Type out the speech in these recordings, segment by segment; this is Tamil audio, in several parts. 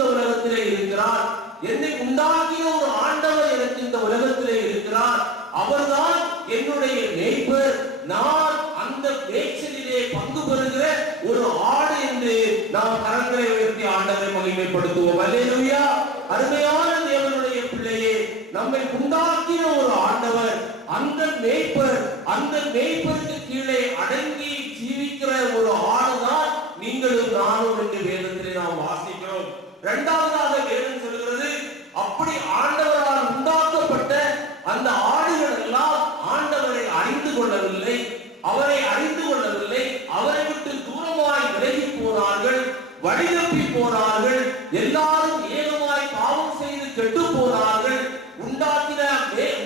இந்த உலகத்திலே இருக்கிறார். என்னை உண்டாக்கிய ஒரு ஆண்டவர் எனக்கு இந்த உலகத்திலே இருக்கிறார். அவர்தான் என்னுடைய மேய்ப்பர். நான் அந்த மேய்ச்சலிலே பங்கு பெறுகிற ஒரு ஆடு என்று நாம் கரங்களை உயர்த்தி ஆண்டவரை மகிமைப்படுத்துவோம். அல்லேலூயா. அருமையான தேவனுடைய பிள்ளையே, நம்மை உண்டாக்கிய ஒரு ஆண்டவர், அந்த மேய்ப்பர், அந்த மேய்ப்பருக்கு கீழே அடங்கி ஜீவிக்கிற ஒரு ஆடுதான் நீங்களும் நானும் என்று வேதத்திலே நாம் வாசிக்கிறோம். இரண்டாவதாக வேதம் சொல்கிறது, அப்படி ஆண்டவரால் உண்டாக்கப்பட்ட அந்த ஆடுகள் எல்லாம் ஆண்டவரை அறிந்து கொள்ளவில்லை, அவரை அறிந்து கொள்ளவில்லை. அவரை விட்டு தூரமாய் விலகி போனார்கள், வழிதப்பி போனார்கள். எல்லாரும் ஏகமாய் பாவம் செய்து கெட்டு போனார்கள். உண்டாக்கின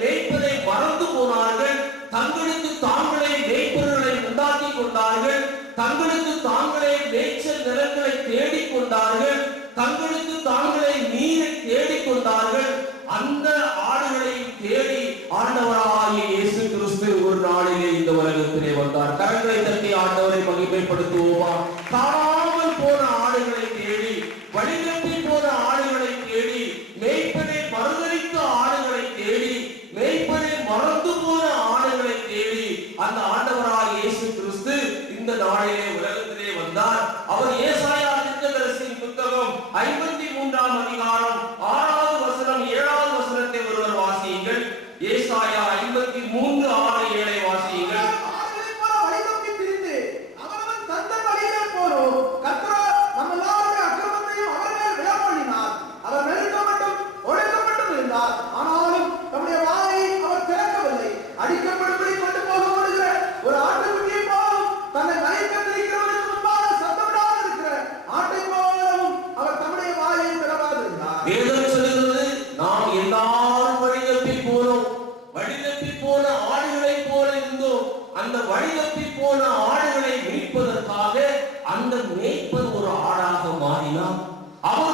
மேய்ப்பரை மறந்து போனார்கள். தங்களுக்கு தாங்களே மேய்ப்பர்களை உண்டாக்கி கொண்டார்கள். தங்களுக்கு தாங்களே மேய்ச்சல் நிலங்களை தேடிக் கொண்டார்கள். தங்களுக்கு தாங்களே நீரை தேடிக்கொண்டார்கள். அந்த ஆடுகளை தேடி ஆண்டவராகிய இயேசு கிறிஸ்து ஒரு நாளிலே இந்த உலகத்திலே வந்தார். கரங்களை தட்டி ஆண்டவரை மகிமைப்படுத்துவோமா? காணாமல் போன ஆடுகளை தேடி, வழிதப்பி போன ஆடுகளை தேடி, மேய்ப்பனை மறுதலித்த ஆடுகளை தேடி, மேய்ப்பனை மறந்து போன ஆடுகளை தேடி அந்த ஆண்டவராகிய இயேசு கிறிஸ்து இந்த நாளிலே உலகத்திலே வந்தார். அவர் ஏசாயா தீர்க்கதரிசியின் புத்தகம் 53ஆம் அதிகாரம் 6வது வசனம் 7வது வசனத்தை ஒருவர் வாசியுங்கள். ஏசாயா 53 6 7 வாசியுங்கள். ஆனாலும் தம்முடைய வாயை அவர் திறக்கவில்லை. அடிக்கப்படும்படி கொண்டு போகப்படுகிற ஒரு ஆட்டுக்குட்டியை போலும், தன்னை மயக்கத்திருக்கிறவனுக்கு முன்பாக சத்தமிடாது இருக்கிற ஆட்டை போலவும் அவர் தம்முடைய வாயை திறவாதிருந்தார். வேதம் சொல்கிறது, நாம் எல்லாரும் வழிதப்பி போனோம், வழிதப்பி போன ஆடுகளை போல இருந்தோம். அந்த வழிதப்பி போன ஆடுகளை மீட்பதற்காக அந்த மேய்ப்பர் ஒரு ஆடாக மாறினார். அவர்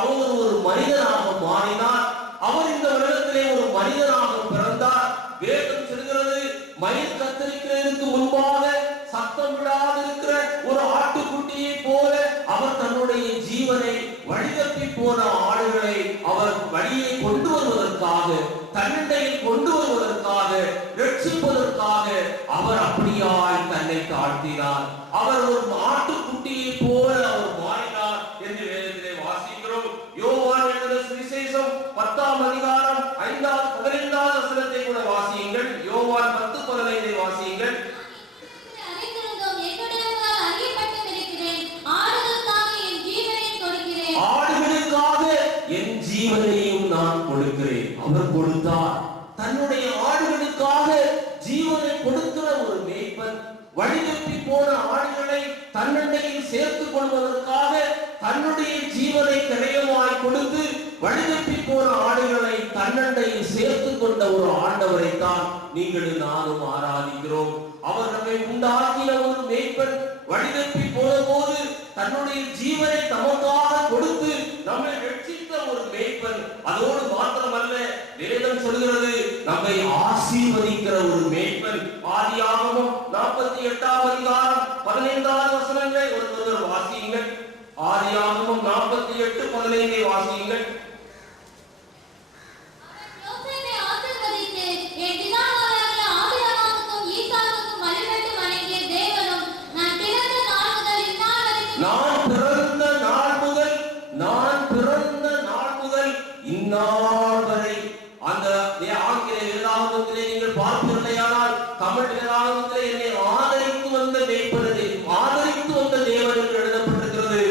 அவர் ஒரு மனிதனாக மாறினார். அவர் இந்த உலகத்திலே ஒரு மனிதனாக பிறந்தார். வேதம் சொல்கிறது, மயிர் கத்தரிக்கிறதுக்கு முன்பாக சத்தம் விடாது இருக்கிற ஒரு ஆட்டுக்குட்டியை போல அவர் தன்னுடைய ஜீவனை, வழிதப்பி போன ஆடுகளை அவர் வழியை கொண்டு வருவதற்காக, தன்னிடையில் கொண்டு வருவதற்காக, ரட்சிப்பதற்காக அவர் அப்படியாய் தன்னை தாழ்த்தினார். அவர் ஒரு ஆட்டுக்குட்டியை போல அவர் மாறினார் என்று வேதத்திலே வாசிக்கிறோம். யோவான் எழுதின சுவிசேஷம் 10ஆம் அதிகாரம் 5வது 15வது வசனத்தை கூட வாசியுங்கள். யோவான் 10:15 வாசியுங்கள். ஆடுகளுக்காக என் ஜீவனையும் நான் கொடுக்கிறேன். அவர் கொடுத்தார். தன்னுடைய ஆடுகளுக்காக ஜீவனை கொடுக்கிற ஒரு மேய்ப்பன், வழிதப்பி போன ஆடுகளை தன்னண்டையில் சேர்த்துக் கொள்வதற்காக தன்னுடைய ஜீவனை கிரயமாய் கொடுத்து வழிதப்பி போன ஆடுகளை தன்னண்டையில் சேர்த்துக் கொண்ட ஒரு ஆண்டவரை தான் நீங்களும் நானும் ஆராதிக்கிறோம். அவர் நம்மை உண்டாக்கின ஒரு மேய்ப்பன், வழிதப்பி போன போது தன்னுடைய ஜீவனை நமக்காக கொடுத்து நம்மை ரட்சித்த ஒரு மேய்ப்பன். அதோடு மாத்திரமல்ல, வேதம் சொல்கிறது, நம்மை ஆசீர்வதிக்கிற ஒரு மேய்ப்பன். ஆதியாகமம் 48ஆம் அதிகாரம் 15வது வசனங்களை ஒருவர் வாசியுங்கள். ஆதியாகமம் 48:15 வாசியுங்கள். இந்நாள் வரை அந்த ஆங்கில வேதாகமத்திலே நீங்கள் பார்ப்பீர்களானால், தமிழ் வேதாகமத்திலே என்னை ஆதரித்து வந்த மேய்ப்பனே, ஆதரித்து வந்த தேவன் என்று எழுதப்பட்டிருக்கிறது.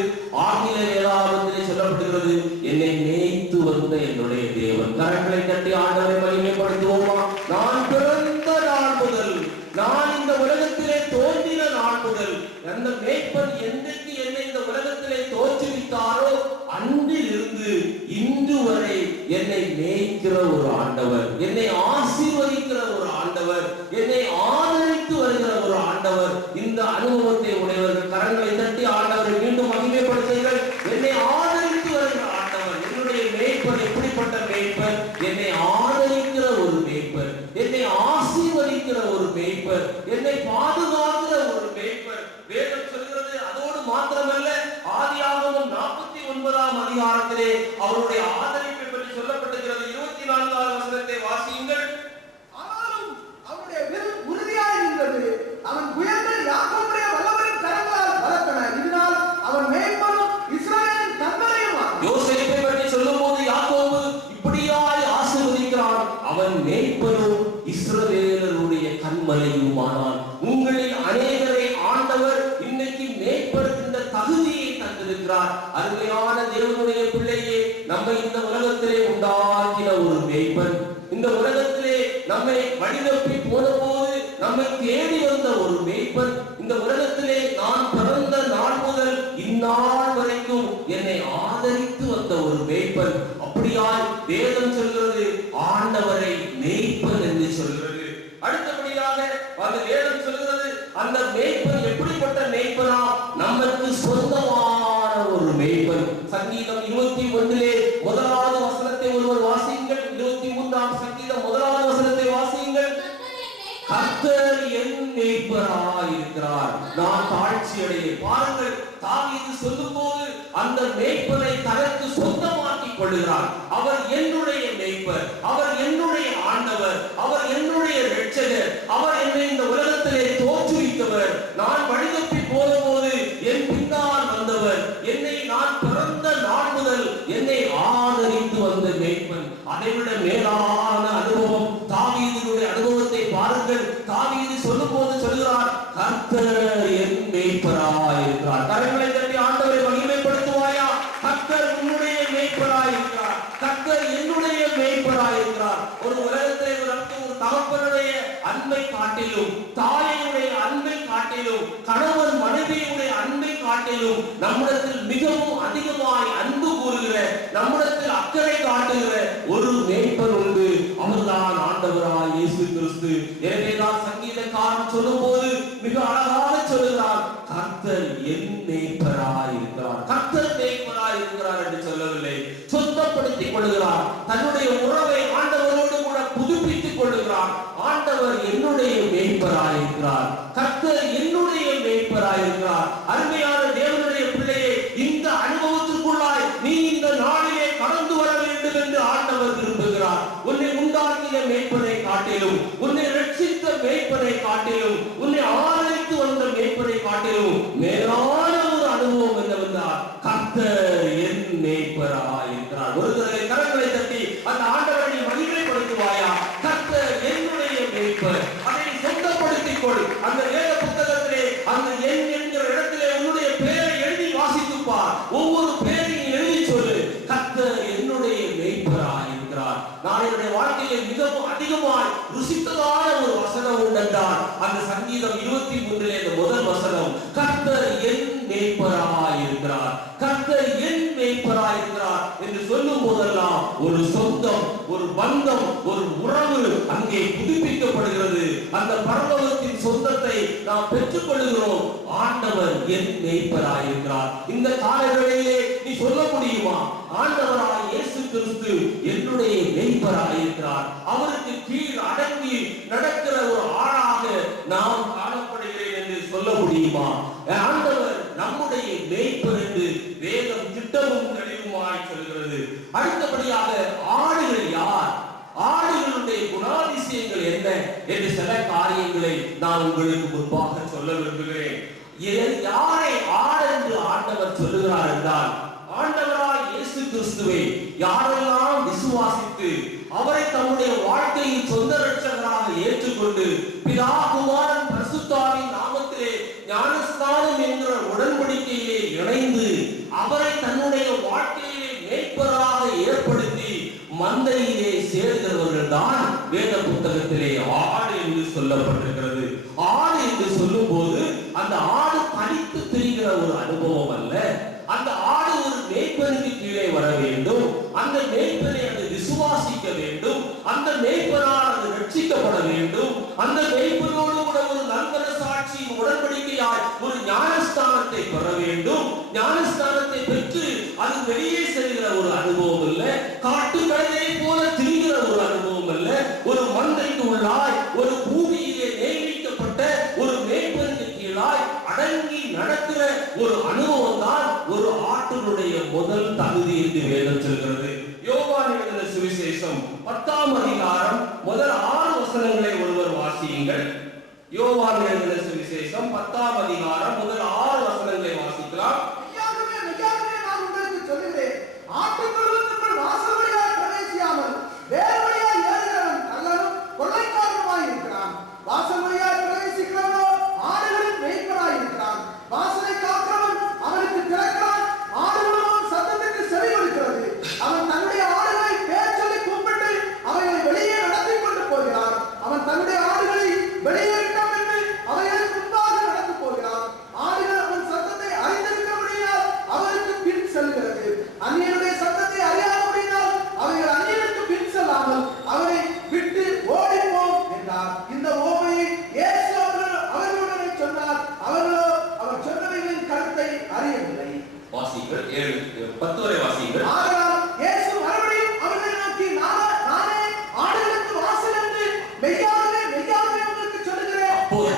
ஆங்கில வேதாகமத்திலே சொல்லப்படுகிறது, என்னை மேய்த்து வந்த என்னுடைய தேவன். கரங்களை தட்டி ஆண்டவரை மகிமைப்படுத்துவோமா? நான் பிறந்த நாள் முதல், நான் இந்த உலகத்திலே தோன்றின நாள் முதல், அந்த மேய்ப்பன் என்றைக்கு என்னை இந்த உலகத்திலே தோற்றுவித்தாரோ அன்றிலிருந்து இன்று வரை என்னை மேய்க்கிற ஒரு ஆண்டவர், என்னை ஆசீர்வதிக்கிற ஒரு ஆண்டவர், என்னை ஆதரித்து வருகிற ஒரு ஆண்டவர். இந்த அனுபவத்தை உடையவர்கள் கரங்களை தட்டி ஆண்டவரை மீண்டும் மகிமைப்படுத்துங்கள். என்னை ஆதரித்து வருகிற ஆண்டவர், என்னுடைய மேய்ப்பர் எப்படிப்பட்ட மேய்ப்பர்? என்னை ஆதரிக்கிற ஒரு மேய்ப்பர், என்னை ஆசீர்வதிக்கிற ஒரு மேய்ப்பர், என்னை பாதுகாக்கிற ஒரு மேய்ப்பர். வேதம் சொல்கிறது. அதோடு மாத்திரமல்ல, ஆதியாகமம் 41 29ஆம் அதிகாரத்திலே அவருடைய ஆதரிப்பை பற்றி சொல்லப்பட்டிருக்கிறது. 24வது வசனத்தை வாசியுங்கள். ஆனாலும் அவனுடைய வில் உறுதியாய் நின்றது, அவன் புயங்கள் யாக்கோபுடைய வல்லவரின் கரங்களால் பலத்தன, இதனால் அவன் மேய்ப்பனும் இஸ்ரவேலின் கண்மலையுமானான். யோசேப்பை பற்றி சொல்லும்போது யாக்கோபு இப்படியாய் ஆசீர்வதிக்கிறான், அவன் மேய்ப்பனும் இஸ்ரவேலருடைய கண்மலையுமானான். உங்களில் அநேகரை ஆண்டவர் இன்னைக்கு மேய்ப்பர் என்ற தகுதியை தந்திருக்கிறார். அருமையான தேவனுடைய பிள்ளையே, நம்மை இந்த உலகத்திலே உண்டாக்கின ஒரு மேய்ப்பன், இந்த உலகத்திலே நம்மை வழிநடத்தி போன போது நம்மை தேடி வந்த ஒரு மேய்ப்பன், இந்த உலகத்திலே நான் பிறந்த நாள் முதல் இந்நாள் வரைக்கும் என்னை ஆதரித்து வந்த ஒரு மேய்ப்பன். அப்படியாய் வேதம் சொல்கிறது, ஆண்டவரை மேய்ப்பன் என்று சொல்கிறது. அடுத்தபடியாக அந்த வேதம் சொல்கிறது, அந்த மேய்ப்பன் எப்படிப்பட்ட மேய்ப்பனா? நமக்கு சொந்தமான ஒரு மேய்ப்பன். சங்கீதம் 21 முதலாவது வசனத்தை ஒருவர் வாசியுங்கள். 23ஆம் சங்கீதம் முதலாவது வசனத்தை வாசியுங்கள். கர்த்தர் என் மேய்ப்பராய் இருக்கிறார், நான் தாழ்ச்சி அடையேன். பாருங்கள், தாவீது சொல்லும்போது அந்த மேய்ப்பனை தனக்கு சொந்தமாக்கிக் கொள்கிறார். அவர் என்னுடைய மேய்ப்பர், அவர் என்னுடைய ஆண்டவர், அவர் என்னுடைய இரட்சகர், அவர் என்னை இந்த உலகத்திலே தோற்றுவித்தவர். நான் வழிதப்பி போன போது என் பின்னால் வந்தவர், என்னை நான் பிறந்த நாள் முதல் என்னை ஆதரித்து வந்த மேய்ப்பன். அதைவிட மேலான அனுபவம் தாவீதுடைய அனுபவத்தை பாருங்கள். தாவீது சொல்லும்போது சொல்கிறார், கர்த்தர் என் மேய்ப்பராய் இருக்கிறார். கரங்களை தட்டி ஆண்டவரை மகிமைப்படுத்துவாயா? கர்த்தர் உன்னுடைய மேய்ப்பராய் இருக்கிறார், கர்த்தர் என்னுடைய மேய்ப்பராய் இருக்கிறார். ஒரு உலகத்திலே ஒரு தகப்பனுடைய அன்பை காட்டிலும், தாயினுடைய அன்பை காட்டிலும், கணவன் மனைவியுடைய அன்பை காட்டிலும் நம்மிடத்தில் மிகவும் அதிகமாய் அன்பு கூறுகிற, நம்மிடத்தில் அக்கறை காட்டுகிற ஒரு மேய்ப்பன் உண்டு. அவர்தான் ஆண்டவராய் இயேசு கிறிஸ்து. எனவேதான் சங்கீதக்காரன் சொல்லும்போது மிக அழகாக சொல்லுகிறார், கர்த்தர் என் மேய்ப்பராய் இருக்கிறார். கர்த்தர் மேய்ப்பராய் இருக்கிறார் என்று சொல்லவில்லை, சொந்தப்படுத்திக் கொள்கிறார். தன்னுடைய உறவை ஆண்டவரோடு கூட புதுப்பித்துக் கொள்கிறார். ஆண்டவர் என்னுடைய மேய்ப்பராய் இருக்கிறார், கர்த்தர் என்னுடைய மேய்ப்பராய் இருக்கிறார். அருமையான தேவனுடைய பிள்ளையே, இந்த அனுபவத்திற்குள்ளாய் நீ இந்த நாளிலே கடந்து வர வேண்டும் என்று ஆண்டவர் விரும்புகிறார். உன்னை உண்டாக்கிய மேய்ப்பனை காட்டிலும், உன்னை ரட்சித்த மேய்ப்பனை காட்டிலும், உன்னை ஆதரித்து வந்த மேய்ப்பனை காட்டிலும் மேலான ஒரு அனுபவம் என்னவென்றால், கர்த்தர் என் மேய்ப்பராய் இருக்கிறார். ஒரு தடவை கரங்களை தட்டி அந்த ஆண்டவரை மகிமைப்படுத்துவாயா? கர்த்தர் என்னுடைய மேய்ப்பர். அதை சொந்தப்படுத்திக் கொள். அந்த வேத புத்தகத்திலே அந்த எண் என்கிற இடத்திலே உன்னுடைய பெயரை எழுதி வாசித்துப் பார். ஒவ்வொரு பெயரையும் எழுதி சொல்லு, கர்த்தர் என்னுடைய மேய்ப்பராய் இருக்கிறார். நான் என்னுடைய வாழ்க்கையிலே மிகவும் அதிகமாய் ருசித்ததான ஒரு வசனம் உண்டென்றால் அந்த சங்கீதம் 23 இந்த முதல் வசனம், கர்த்தர் என் மேய்ப்பராய் இருக்கிறார், கர்த்தர் என் மேய்ப்பராய் இருக்கிறார் என்று சொல்லும் போதெல்லாம் ஒரு சொந்தம், ஒரு பந்தம், ஒரு உறவு அங்கே புதுப்பிக்கப்படுகிறது. அந்த பரலோகத்தின் சொந்தத்தை நாம் பெற்றுக் கொள்கிறோம். ஆண்டவர் என் மேய்ப்பராய் இருக்கிறார். இந்த காலங்களிலே நீ சொல்ல முடியுமா, ஆண்டவராய் இயேசு கிறிஸ்து என்னுடைய மேய்ப்பராய் இருக்கிறார், அவருக்கு கீழ் அடங்கி நடக்கிற ஒரு ஆளாக நாம் காணப்படுகிறேன் என்று சொல்ல முடியுமா? ஆண்டவர் நம்முடைய மேய்ப்பர் என்று வேதம் திட்டமும் தெளிவுமாய் சொல்கிறது. அடுத்தபடியாக ஆடுகள் யார், ஆடுகளுடைய குணாதிசயங்கள் என்ன என்று சில காரியங்களை நான் உங்களுக்கு முன்பாக சொல்ல விரும்புகிறேன். யாரை ஆடு என்று ஆண்டவர் சொல்லுகிறார் என்றால், ஆண்டவராய் இயேசு கிறிஸ்துவை யாரெல்லாம் விசுவாசித்து அவரை தம்முடைய வாழ்க்கையின் சொந்த இரட்சகராக ஏற்றுக்கொண்டு பிதா குமாரன் பரிசுத்தாவின் நாமத்திலே ஞானஸ்நானம் என்கிற உடன்படிக்கையிலே இணைந்து அவரை தன்னுடைய வாழ்க்கையிலே மேய்ப்பராக ஏற்படுத்தி மந்தையிலே சேர்கிறவர்கள் தான் வேத புத்தகத்திலே ஆடு என்று சொல்லப்பட்டிருக்கிறது. ஆடு என்று சொல்லும் போது அந்த ஆடு தனித்து திரிகிற ஒரு அனுபவம் அல்ல. அந்த ஆடு ஒரு மேய்ப்பனுக்கு கீழே வர வேண்டும், அந்த மேய்ப்பனை அது விசுவாசிக்க வேண்டும், அந்த மேய்ப்பனால் அது ரட்சிக்கப்பட வேண்டும், அந்த மேய்ப்பனோடு கூட ஒரு நல்வர சாட்சியின் உடன்படிக்கையாய் ஒரு ஞானஸ்தானத்தை பெற வேண்டும். ஞானஸ்தானத்தை பெற்று அது வெளியே செல்கிற ஒரு அனுபவம் அல்ல, காட்டு கழுதை போல திரிகிற ஒரு அனுபவம் அல்ல. ஒரு மந்தைக்கு உள்ளாய் ஒரு பூமியிலே நியமிக்கப்பட்ட ஒரு மேய்ப்பனுக்கு கீழாய் அடங்கி நடக்கிற ஒரு அனுபவம் தான் ஒரு ஆட்டினுடைய முதல் என்று வேதம் சொல்கிறது. யோவான் எழுதின சுவிசேஷம் 10ஆம் அதிகாரம் முதல் 6 வசனங்களை ஒருவர் வாசியுங்கள். யோவான் எழுதின சுவிசேஷம் 10ஆம் அதிகாரம் முதல் 6 வசனங்களை வாசிக்கலாம். மெய்யாகவே மெய்யாகவே நான் உங்களுக்கு சொல்லுகிறேன், ஆட்டுக்குள் வாசல் வழியாய் பிரவேசியாமல் வேறு வழியாய் ஏறுகிறவன் கள்ளனும் கொள்ளைக்காரனுமாய் இருக்கிறான். வாசல் வழியாய் பிரவேசிக்கிறவனோ ஆடுகளின் மேய்ப்பனாய் இருக்கிறான். வாசலை காக்கிறவன் அவனுக்கு திறக்கிறான். ஆடுகளும் அவன் சத்தத்துக்கு செவி கொடுக்கிறது. அவன் தன்னுடைய ஆடுகளை பேர் சொல்லி கூப்பிட்டு அவைகளை வெளியே நடத்தி கொண்டு போகிறான். அவன் தன்னுடைய ஆடுகளை வெளியே விட்ட பின்பு அவைகளுக்கு முன்பாக நடந்து போகிறான். ஆடுகள் அவன் சத்தத்தை அறிந்திருக்கிறபடியால் அவனுக்கு பின் செல்கிறது. அந்நியனுடைய சத்தத்தை அறியாதபடியால் அவைகள் அந்நியனுக்கு பின் செல்லாமல் அவனை விட்டு ஓடிப்போம் என்றார். இந்த ஓமையை இயேசு அவர்களுடனே சொன்னார். அவர்களோ அவர் சொன்னவைகளின் கருத்தை அறியவில்லை. வாசிகள் 10 வரை வாசிகள். ஆதலால் இயேசு மறுபடியும் அவர்களை நோக்கி, நானே ஆடுகளுக்கு வாசல் என்று மெய்யாகவே மெய்யாகவே உங்களுக்கு சொல்லுகிறேன். அப்போது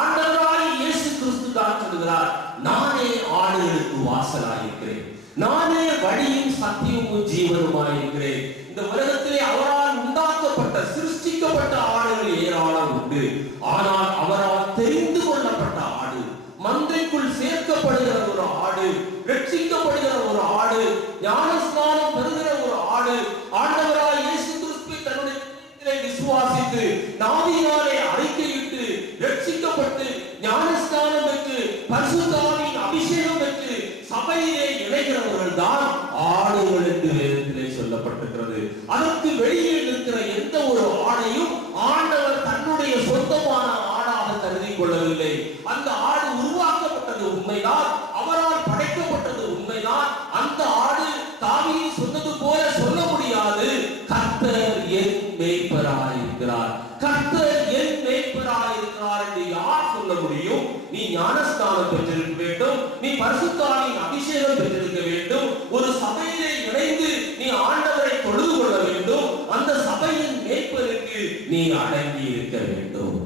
ஆண்டவராகிய இயேசு கிறிஸ்து தான் சொல்கிறார், நானே ஆடுகளுக்கு வாசலாயிருக்கிறேன், நானே வழியும் சத்தியமும் ஜீவனுமாய் இருக்கிறேன். இந்த உலகத்திலே அவரால் உண்டாக்கப்பட்ட சிருஷ்டிக்கப்பட்ட ஆடுகள் ஏராளம் உண்டு. ஆனால் அவரால் தெரிந்து கொள்ளப்பட்ட ஆடு, மந்தைக்குள் சேர்க்கப்படுகிற ஒரு ஆடு, ரட்சிக்கப்படுகிற ஒரு ஆடு, ஞானஸ்நானம் பெறுகிற ஒரு ஆடு, ஆண்டவராகிய இயேசு கிறிஸ்துவை தன்னுடைய விசுவாசித்து நாவினாலே அறிக்கையிட்டு ரட்சிக்கப்பட்டு ஞானஸ்நானம் பெற்று பரிசுத்த ஆவியின் அபிஷேகம் பெற்று சபையிலே இணைகிறவர்கள் தான் ஆடுகள் என்று வேதத்திலே சொல்லப்பட்டிருக்கிறது. அதற்கு வெளியே இருக்கிற எந்த ஒரு ஆடையும் ஆண்டவர் தன்னுடைய சொந்தமான ஆடாக கருதி கொள்ளவில்லை. அந்த ஆடு உருவாக்கப்பட்டது உண்மைதான், அவரால் படைக்கப்பட்டது உண்மைதான். அந்த ஆடு தாவீது சொன்னது போல சொல்ல முடியாது, கர்த்தர் என் மேய்ப்பராயிருக்கிறார், கர்த்தர் என் மேய்ப்பராயிருக்கிறார் என்று யார் சொல்ல முடியும்? நீ ஞானஸ்நானம் பெற்றிருக்க வேண்டும், நீ பரிசுத்த ஆவியின் அபிஷேகம் பெற்றிருக்க வேண்டும், ஒரு சபையிலே இணைந்து நீ ஆண்டவரை தொழுது கொள்ள வேண்டும், அந்த சபையின் மேய்ப்பருக்கு நீ அடங்கி இருக்க வேண்டும்.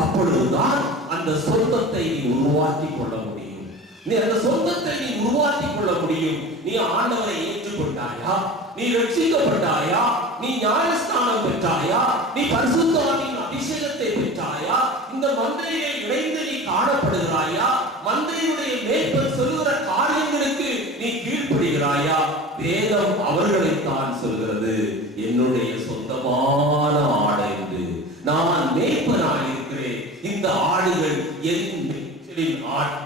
அப்பொழுதுதான் அந்த சொந்தத்தை நீ உருவாக்கி கொள்ள முடியும். நீ அந்த சொந்தத்தை நீ உருவாக்கி கொள்ள முடியும். நீ ஆண்டவரை ஏற்றுக்கொண்டாயா? நீ ரட்சிக்கப்பட்டாயா? நீ ஞானஸ்நானம் பெற்றாயா? நீ பரிசுத்த ஆவியின் அபிஷேகத்தை பெற்றாயா? இந்த மந்தையிலே இணைந்து நீ காணப்படுகிறாயா? மந்தையுடைய மேய்ப்பர் சொல்லுகிற காரியங்களுக்கு நீ கீழ்ப்படுகிறாயா? வேதம் அவர்களைத்தான் சொல்கிறது, என்னுடைய சொந்தமான ஆடு என்று. நான் மேய்ப்பனாய் இருக்கிறேன், இந்த ஆடுகள் என் மேய்ச்சலின் ஆடு.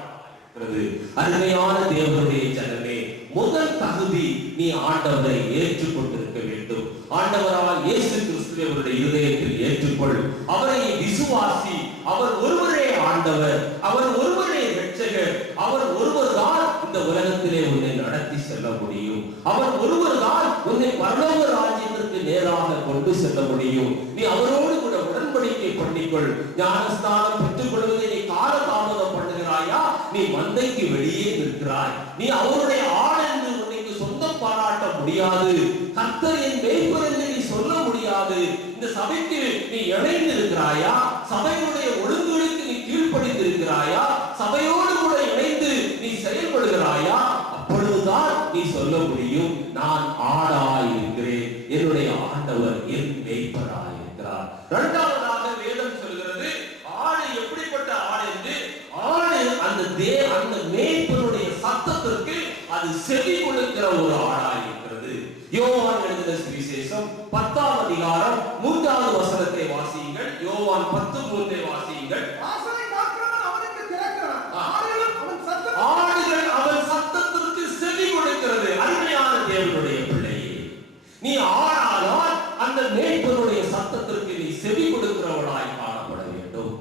அருமையான தேவனுடைய ஜனமே, முதல் தகுதி நீ ஆண்டவரை ஏற்றுக்கொண்டிருக்க வேண்டும். ஆண்டவரால் இயேசு கிறிஸ்துவை அவருடைய இதயத்தில் ஏற்றுக்கொள், அவரை விசுவாசி. அவர் ஒருவரே ஆண்டவர், அவர் ஒருவரே இரட்சகர், அவர் ஒருவர் தான் இந்த உலகத்திலே உன்னை நடத்தி செல்ல முடியும். அவர் ஒருவர் தான் உன்னை பரலோக ராஜ்யத்திற்கு நேராக கொண்டு செல்ல முடியும். நீ அவரோடு கூட உடன்படிக்கை பண்ணிக்கொள். ஞானஸ்நானம் பெற்றுக் கொள்வதை நீ காலதாமதம் பண்ணுகிறாயா? நீ மந்தைக்கு வெளியே நிற்கிறாய். நீ அவருடைய ஆடு என்று உன்னைக்கு சொந்தம் பாராட்ட முடியாது. கர்த்தர் என் மேய்ப்பர் என்று நீ சொல்ல முடியாது. இந்த சபைக்கு நீ இணைந்து இருக்கிறாயா? சபையுடைய ஒழுங்குகளுக்கு நீ கீழ்ப்படிந்து இருக்கிறாயா? சபையோடு கூட இணைந்து நீ செயல்படுகிறாயா? அப்பொழுதுதான் நீ சொல்ல முடியும், நான் ஆடாய் இருக்கிறேன், என்னுடைய ஆண்டவர் என் மேய்ப்பராய் இருக்கிறார். இரண்டாவதாக வேதம் சொல்கிறது, ஆடு எப்படிப்பட்ட ஆடு என்று. ஆடு அந்த மேய்ப்பனுடைய சத்தத்திற்கு அது செவி கொடுக்கிற ஒரு ஆடாய் இருக்கிறது. யோவான் எழுதின சுவிசேஷம் 10ஆம் அதிகாரம் 3வது வசனத்தை வாசியுங்கள். யோவான் 10:3 வாசியுங்கள். வாசலை காக்கிறவன் அவனுக்கு திறக்கிறான். ஆடுகள் அவன் சத்தத்திற்கு செவி கொடுக்கிறது. அருமையான தேவனுடைய பிள்ளையே, நீ ஆடானால் அந்த மேய்ப்பனுடைய சத்தத்திற்கு நீ செவி கொடுக்கிறவனாய் காணப்பட வேண்டும்.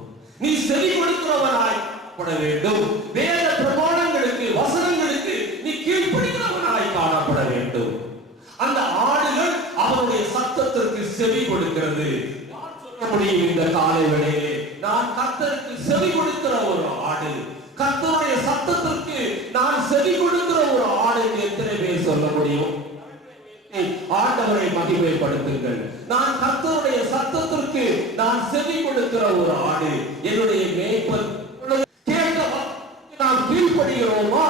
நீ செவி கொடுக்கிறவனாய் பட வேண்டும். வேத பிரமாணங்களுக்கு, வசனங்களுக்கு நீ கீழ்ப்படிக்கிறவனாய் காணப்பட வேண்டும். அந்த ஆடுகள் அவருடைய சத்தத்திற்கு செவி கொடுக்கிறது. யார் சொல்ல முடியும் இந்த காலை வேளையிலே, நான் கர்த்தருக்கு செவி கொடுக்கிற ஒரு ஆடு, கர்த்தருடைய சத்தத்திற்கு நான் செவி கொடுக்கிற ஒரு ஆடு என்று எத்தனை பேர் சொல்ல முடியும்? ஆண்டவரை மகிமைப்படுத்துங்கள். நான் கர்த்தருடைய சத்தத்திற்கு நான் செவி கொடுக்கிற ஒரு ஆடு, என்னுடைய மேய்ப்பன் கேட்ட நாம் கீழ்ப்படுகிறோமா?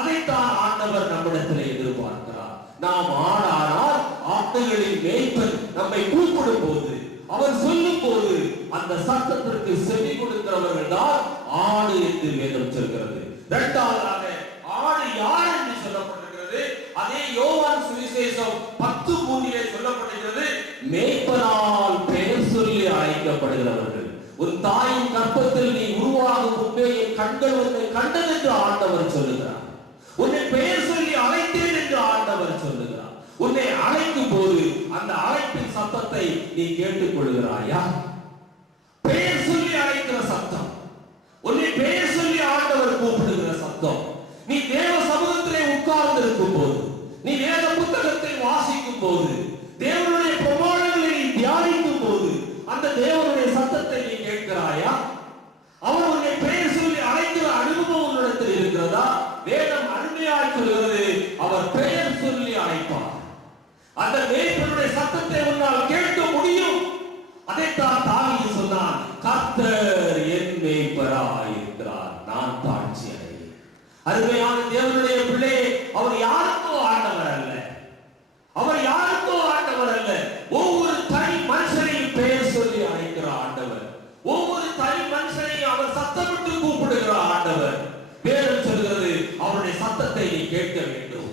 அதைத்தான் ஆண்டவர் நம்மிடத்தில் எதிர்பார்க்கிறார். நாம் ஆடானால் ஆட்டுகளின் மேய்ப்பன் நம்மை கூப்பிடும் போது, அவர் சொல்லும் போது அந்த சத்தத்திற்கு செவி கொடுக்கிறவர்கள் தான் ஆடு என்று வேதம் சொல்கிறது. இரண்டாவதாக ஆடு யார் என்று சொல்லப்பட்டிருக்கிறது. அதே யோவான் சுவிசேஷம் 10:3 சொல்லப்படுகிறது, மேய்ப்பனால் பெயர் சொல்லி அழைக்கப்படுகிறவர்கள். உன் தாயின் கற்பத்தில் நீ உருவாகும் முன்பே என் கண்கள் உன்னை கண்டது என்று ஆண்டவர் சொல்லுகிறார். உன்னை பெயர் சொல்லி அழைத்தேன் என்று ஆண்டவர் சொல்லுகிறார். உன்னை அழைக்கும் போது அந்த அழைப்பின் சத்தத்தை நீ கேட்டுக் கொள்கிறாயா? பெயர் சொல்லி அழைக்கிற சத்தம், உன்னை பெயர் சொல்லி ஆண்டவர் கூப்பிடுகிற சத்தம். நீ தேவ சமூகத்திலே உட்கார்ந்து இருக்கும் போது, நீ வேத புத்தகத்தை வாசிக்கும் போது, தேவனுடைய பிரமாணங்களை நீ தியானிக்கும் போது அந்த தேவனுடைய சத்தத்தை நீ கேட்கிறாயா? அவர் உன்னை பெயர் சொல்லி அழைக்கிற அனுபவம் உன்னிடத்தில் இருக்கிறதா? வேதம் அருமையாய் சொல்கிறது, அவர் பெயர் சொல்லி அழைப்பார். அந்த மேய்ப்பனுடைய சத்தத்தை உன்னால் கேட்க முடியும். அதைத்தான் தாவீது சொன்னான், கர்த்தர் என் மேய்ப்பராய் இருக்கிறார், நான் தாழ்ச்சி அடையேன். அருமையான தேவனுடைய பிள்ளையே, அவர் யாருக்கோ ஆண்டவர் அல்ல, அவர் யாருக்கோ ஆண்டவர் அல்ல. ஒவ்வொரு தனி மனுஷனையும் பெயர் சொல்லி அழைக்கிற ஆண்டவர். ஒவ்வொரு தனி மனுஷனையும் அவர் சத்தமிட்டு கூப்பிடுகிற ஆண்டவர். வேதம் சொல்கிறது, அவருடைய சத்தத்தை நீ கேட்க வேண்டும்.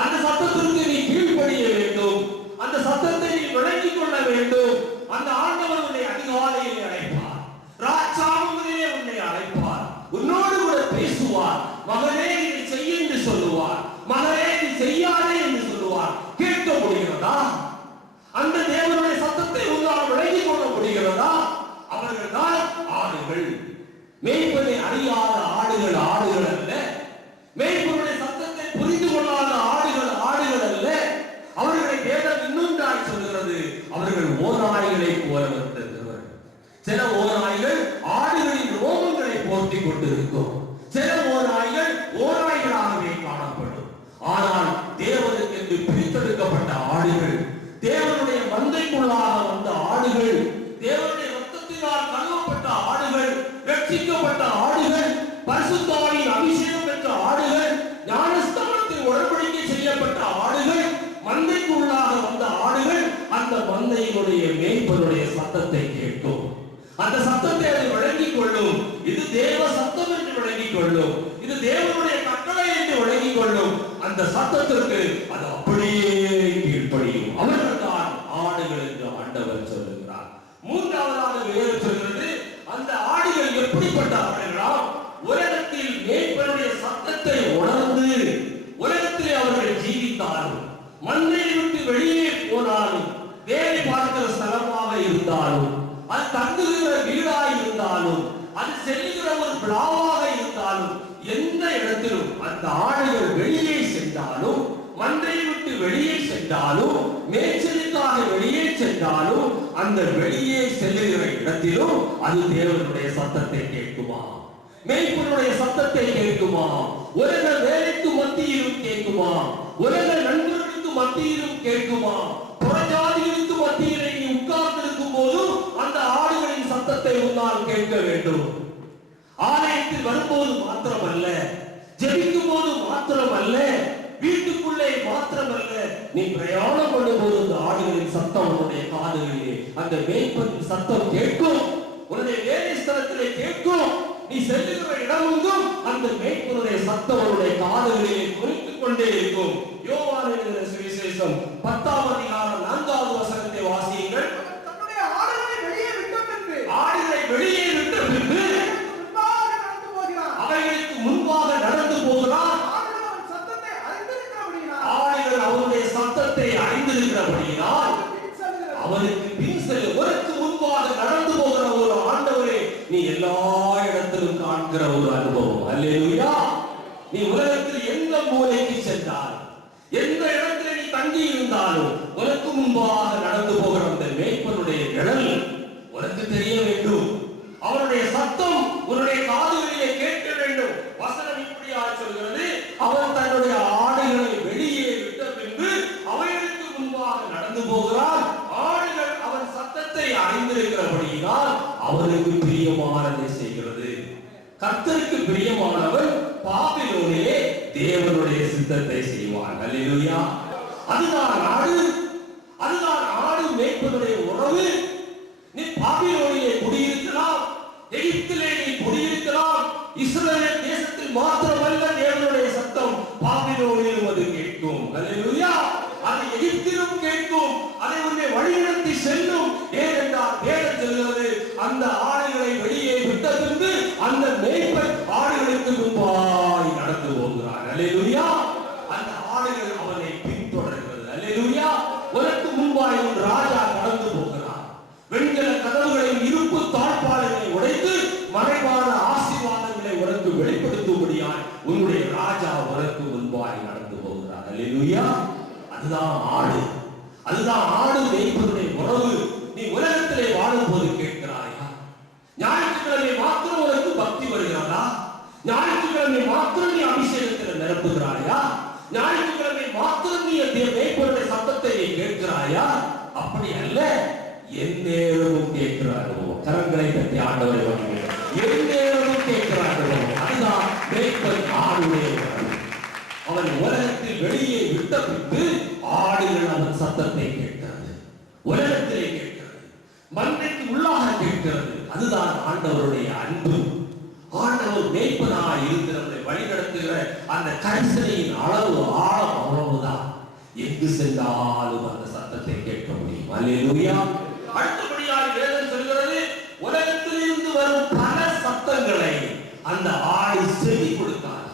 அந்த சத்தத்திற்கு நீ கீழ்ப்படிய வேண்டும். அந்த சத்தத்தை நீ விளங்கிக் கொள்ள வேண்டும். அந்த ஆண்டவர் உன்னை அதிகாலையில் அழைப்பார், ராஜாவிலே உன்னை அழைப்பார், உன்னோடு கூட பேசுவார். மகனே இதை செய்ய என்று சொல்லுவார், மகனே இதை செய்யாதே என்று சொல்லுவார். கேட்க முடிகிறதா? அந்த தேவனுடைய சத்தத்தை உங்களால் விளங்கிக் கொள்ள முடிகிறதா? அவர்கள் தான் ஆடுகள். மேய்ப்பனை அறியாத ஆடுகள் ஆடுகள் அல்ல. மேய்ப்பனுடைய சத்தத்தை புரிந்து கொள்ளாத ஆடுகள் ஆடுகள் அல்ல. அவர்களை வேதம் இன்னொன்றாய் சொல்கிறது, அவர்கள் ஓநாய்களை போல வந்திருக்கிறவர்கள். சில ஓநாய்கள் ஆடுகளின் ரோமங்களை போர்த்தி கொண்டிருக்கும். சில ஓநாய்கள் ஓநாய்களாகவே காணப்படும். ஆனால் தேவனுக்கு என்று பிரித்தெடுக்கப்பட்ட ஆடுகள், தேவனுடைய மந்தைக்குள்ளாக வந்த ஆடுகள், தேவனுடைய ரத்தத்தினால் கழுவப்பட்ட ஆடுகள், ரட்சிக்கப்பட்ட ஆடுகள், பரிசுத்தாவின் அபிஷேகம் பெற்ற ஆடுகள், ஞானஸ்தானத்தில் உடன்படிக்கை செய்யப்பட்ட ஆடுகள், மந்தைக்குள்ளாக வந்த ஆடுகள் அந்த மந்தையினுடைய மேய்ப்பனுடைய சத்தத்தை கேட்கும். அந்த சத்தத்தை அது விளங்கிக் கொள்ளும். இது தேவ சத்தம் என்று விளங்கிக் கொள்ளும். இது தேவனுடைய கட்டளை என்று விளங்கிக் கொள்ளும். அந்த சத்தத்திற்கு அது அப்படியே கீழ்ப்படியும். அவர்கள் தான் ஆடுகள் என்று ஆண்டவர் சொல்லுகிறார். மூன்றாவதாக வேதம் சொல்கிறது, அந்த ஆடுகள் எப்படிப்பட்ட ஆடுகளா? உலகத்தில் மேய்ப்பனுடைய சத்தத்தை உணர்ந்து உலகத்திலே அவர்கள் ஜீவித்தாலும், மந்தையை விட்டு வெளியே போனாலும், வேலை பார்க்கிற ஸ்தலமாக இருந்தாலும், அது தங்குகிற வீடாக இருந்தாலும், அது செல்லுகிற ஒரு விழாவாக இருந்தாலும், எந்த இடத்திலும் அந்த ஆடுகள் வெளியே சென்றாலும், மந்தையை விட்டு வெளியே சென்றாலும், மேய்ச்சலுக்காக வெளியே சென்றாலும், அந்த வெளியே செல்லுகிற இடத்திலும் அது தேவனுடைய சத்தத்தை கேட்குமா? மேய்ப்பனுடைய சத்தத்தை கேட்குமா? உலக வேலைக்கு மத்தியிலும் கேட்குமா? உலக நண்பர்களுக்கு மத்தியிலும் கேட்குமா? புறஜாதிகளுக்கு மத்தியிலே நீ உட்கார்ந்திருக்கும் போதும் அந்த ஆடுகளின் சத்தத்தை உன்னால் கேட்க வேண்டும். ஆலயத்தில் வரும்போது மாத்திரமல்ல, ஜெபிக்கும் போது மாத்திரமல்ல, வீட்டுக்குள்ளே மாத்திரமல்ல, நீ பிரயாணம் பண்ணும்போது அந்த ஆடுகளின் சத்தம் உன்னுடைய காதுகளிலே, அந்த மேய்ப்பனின் சத்தம் கேட்கும். உன்னுடைய வேலை ஸ்தலத்திலே கேட்கும். நீ செல்லுகிற இடமெங்கும் அந்த மேய்ப்பனுடைய சத்தம் உன்னுடைய காதுகளிலே குறித்துக் கொண்டே இருக்கும். யோவான் எழுதின சுவிசேஷம் 10ஆம் அதிகாரம் 4வது வசனத்தை வாசியுங்கள். தன்னுடைய ஆடுகளை வெளியே விட்ட பின்பு, ஆடுகளை வெளியே விட்ட பின்பு அவைகளுக்கு முன்பாக நடந்து போகிறான். ஆடுகள் அவருடைய சத்தத்தை அறிந்திருக்கிறபடியினால் அவனுக்கு பின் செல்ல, உனக்கு முன்பாக நடந்து போகிற ஒரு ஆண்டவரை நீ எல்லா இடத்திலும் காண்கிற ஒரு அனுபவம். அல்லேலூயா. நீ உலகத்தில் எந்த மூலைக்கு சென்றால், எந்த இடத்துல நீ தங்கி இருந்தாலும், உனக்கு முன்பாக நடந்து போகிற அந்த மேய்ப்பனுடைய நிழல் உனக்கு தெரிய வேண்டும். அவருடைய சத்தம் உன்னுடைய காதுகளிலே கேட்க வேண்டும். வசனம் இப்படியா சொல்கிறது, அவன் தன்னுடைய ஆடுகளை வெளியே விட்ட பின்பு அவைகளுக்கு முன்பாக நடந்து போகிறான். ஆடுகள் அவன் சத்தத்தை அறிந்திருக்கிறபடியினால் அவனுக்கு பிரியமானதை செய்கிறது. கர்த்தருக்கு பிரியமானவன் பாபிலோனிலே தேவனுடைய சித்தத்தை செய்வான். அல்லேலூயா. அதுதான் ஆடு, அதுதான் ஆடு மேய்ப்பனுடைய உறவு. நீ பாபிலோனிலே குடியிருக்கலாம், எகிப்திலே நீ குடியிருக்கலாம். இஸ்ரவேல் தேசத்தில் மாத்திரமல்ல தேவனுடைய சத்தம் பாபிலோனிலும் அது கேட்கும். அல்லேலூயா. அது எகிப்திலும் கேட்கும், அதை உன்னை வழிநடத்தி செல்லும். ஏனென்றால் வேதம் சொல்கிறது, அந்த ஆடுகளை வெளியே விட்ட பின்பு அந்த மேய்ப்பன் ஆடுகளுக்கு முன்பாய் நடந்து போகிறான். அல்லேலூயா. அந்த ஆடுகள் அவனை பின்தொடர்கிறது. அல்லேலூயா. உனக்கு முன்பாய் ஒரு ராஜா கடந்து போகிறான். வெண்கல கதவுகளின் இருப்பு தாழ்பாளர்களை உடைத்து மறைவான ஆசீர்வாதங்களை உனக்கு வெளிப்படுத்தும்படியாய் உன்னுடைய ராஜா உனக்கு முன்பாய் நடந்து போகிறார். அல்லேலூயா. அதுதான் ஆடு, அதுதான் ஆடு மேய்ப்பனுடைய உறவு. நீ உலகத்திலே வாழும் போது கேட்கிறாயா? ஞாயிற்றுக்கிழமை மாத்திரம் உனக்கு பக்தி வருகிறதா? ஞாயிற்றுக்கிழமை மாத்திரம் நீ அபிஷேகத்தில் நிரப்புகிறாயா? ஞாயிற்றுக்கிழமை மாத்திரம் நீ மேய்ப்பனுடைய சத்தத்தை நீ கேட்கிறாயா? அப்படி அல்ல, எந்நேரமும் கேட்கிறாரோ. கரங்களை தட்டி ஆண்டவரை வணங்குகிறேன். எந்நேரமும் கேட்கிறாரோ. அதுதான் மேய்ப்பன் ஆடுடைய உறவு. அவன் உலகத்தில் வெளியே விட்ட பின்பு ஆடுகள் அவன் சத்தத்தை கேட்கிறது, உலகத்திலே கேட்கிறது, மண்ணைக்கு உள்ளாக கேட்கிறது. அதுதான் ஆண்டவருடைய அன்பு. ஆண்டவர் மேய்ப்பனாய் இருந்து நம்மை வழிநடத்துகிற அந்த கரிசனையின் அளவு ஆழம் அவ்வளவுதான். எங்கு சென்றாலும் அந்த சத்தத்தை கேட்க முடியும். அல்லேலூயா. அடுத்தபடியாக வேதம் சொல்கிறது, உலகத்திலிருந்து வரும் பல சத்தங்களை அந்த ஆடு செவி கொடுத்தார்.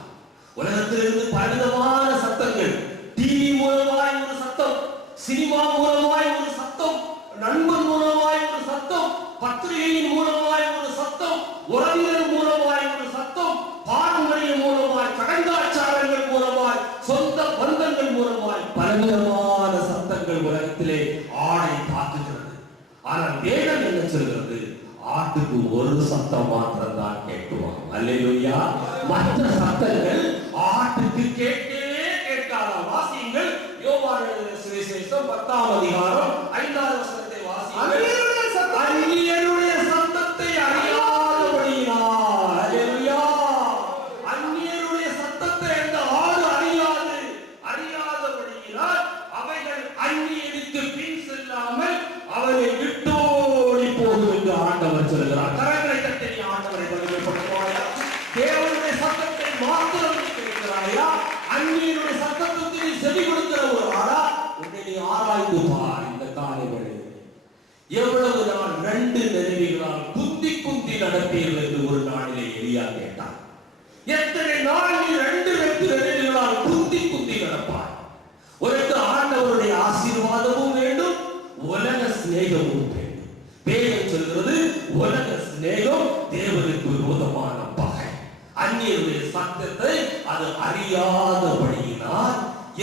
உலகத்திலிருந்து பலவிதமான சத்தங்கள், டிவி மூலமாய் ஒரு சத்தம், சினிமா மூலமாய் ஒரு சத்தம், நண்பன் மூலமாய் ஒரு சத்தம், பத்திரிகையின் மூலமாய் ஒரு சத்தம், உறவினர் மூலமாய் ஒரு சத்தம், பாரம்பரியம் மூலமாய், கடங்காச்சாரங்கள் மூலமாய், சொந்த பந்தங்கள் மூலமாய் பலவிதமான சத்தங்கள் உலகத்திலே ஆடை தாக்குகிறது. ஆனால் வேதம் என்ன சொல்கிறது? ஆட்டுக்கு ஒரு சத்தம் மாத்திரம் தான் கேட்குவாங்க. அல்லேலூயா. மற்ற சத்தங்கள் ஆட்டுக்கு கேட்கவே கேட்காதா? வாசியுங்கள், யோவான் எழுதின சுவிசேஷம் 10ஆம் அதிகாரம் 5ஆம் வசனத்தை வாசியுங்கள். அந்நியருடைய சத்தத்தை அறியாதபடியினால். அல்லேலூயா. அந்நியருடைய சத்தத்தை அந்த ஆடு அறியாதபடியினால் அவைகள் அந்நியருக்கு பின் செல்லாமல் அவரை விட்டோடி போகும் என்று ஆண்டவர் சொல்கிறார். கரங்களை தட்டி ஆண்டவரை மகிமைப்படுத்துவாயா? தேவனுடைய சத்தத்தை மாத்திரம் கேட்கிறாயா? அந்நியருடைய சத்தத்துக்கு நீ செவி கொடுக்கிற ஒரு ஆளா? உன்னை நீ ஆராய்ந்து பார். இந்த காலை வேளையில் எவ்வளவு நாள் 2 நினைவுகளால் குந்தி குந்தி நடப்பீர்கள் என்று ஒரு நாளிலே எலியா கேட்டார். எத்தனை நாள் நீ 2 நினைவுகளால் குந்தி குந்தி நடப்பாய்? உனக்கு ஆண்டவருடைய ஆசீர்வாதமும் வேண்டும், உலக சிநேகமும் வேண்டும். வேதம் சொல்கிறது, உலக சிநேகம் தேவனுக்கு விரோதமான பகை. அந்நியருடைய சத்தத்தை அது அறியாதபடியினால்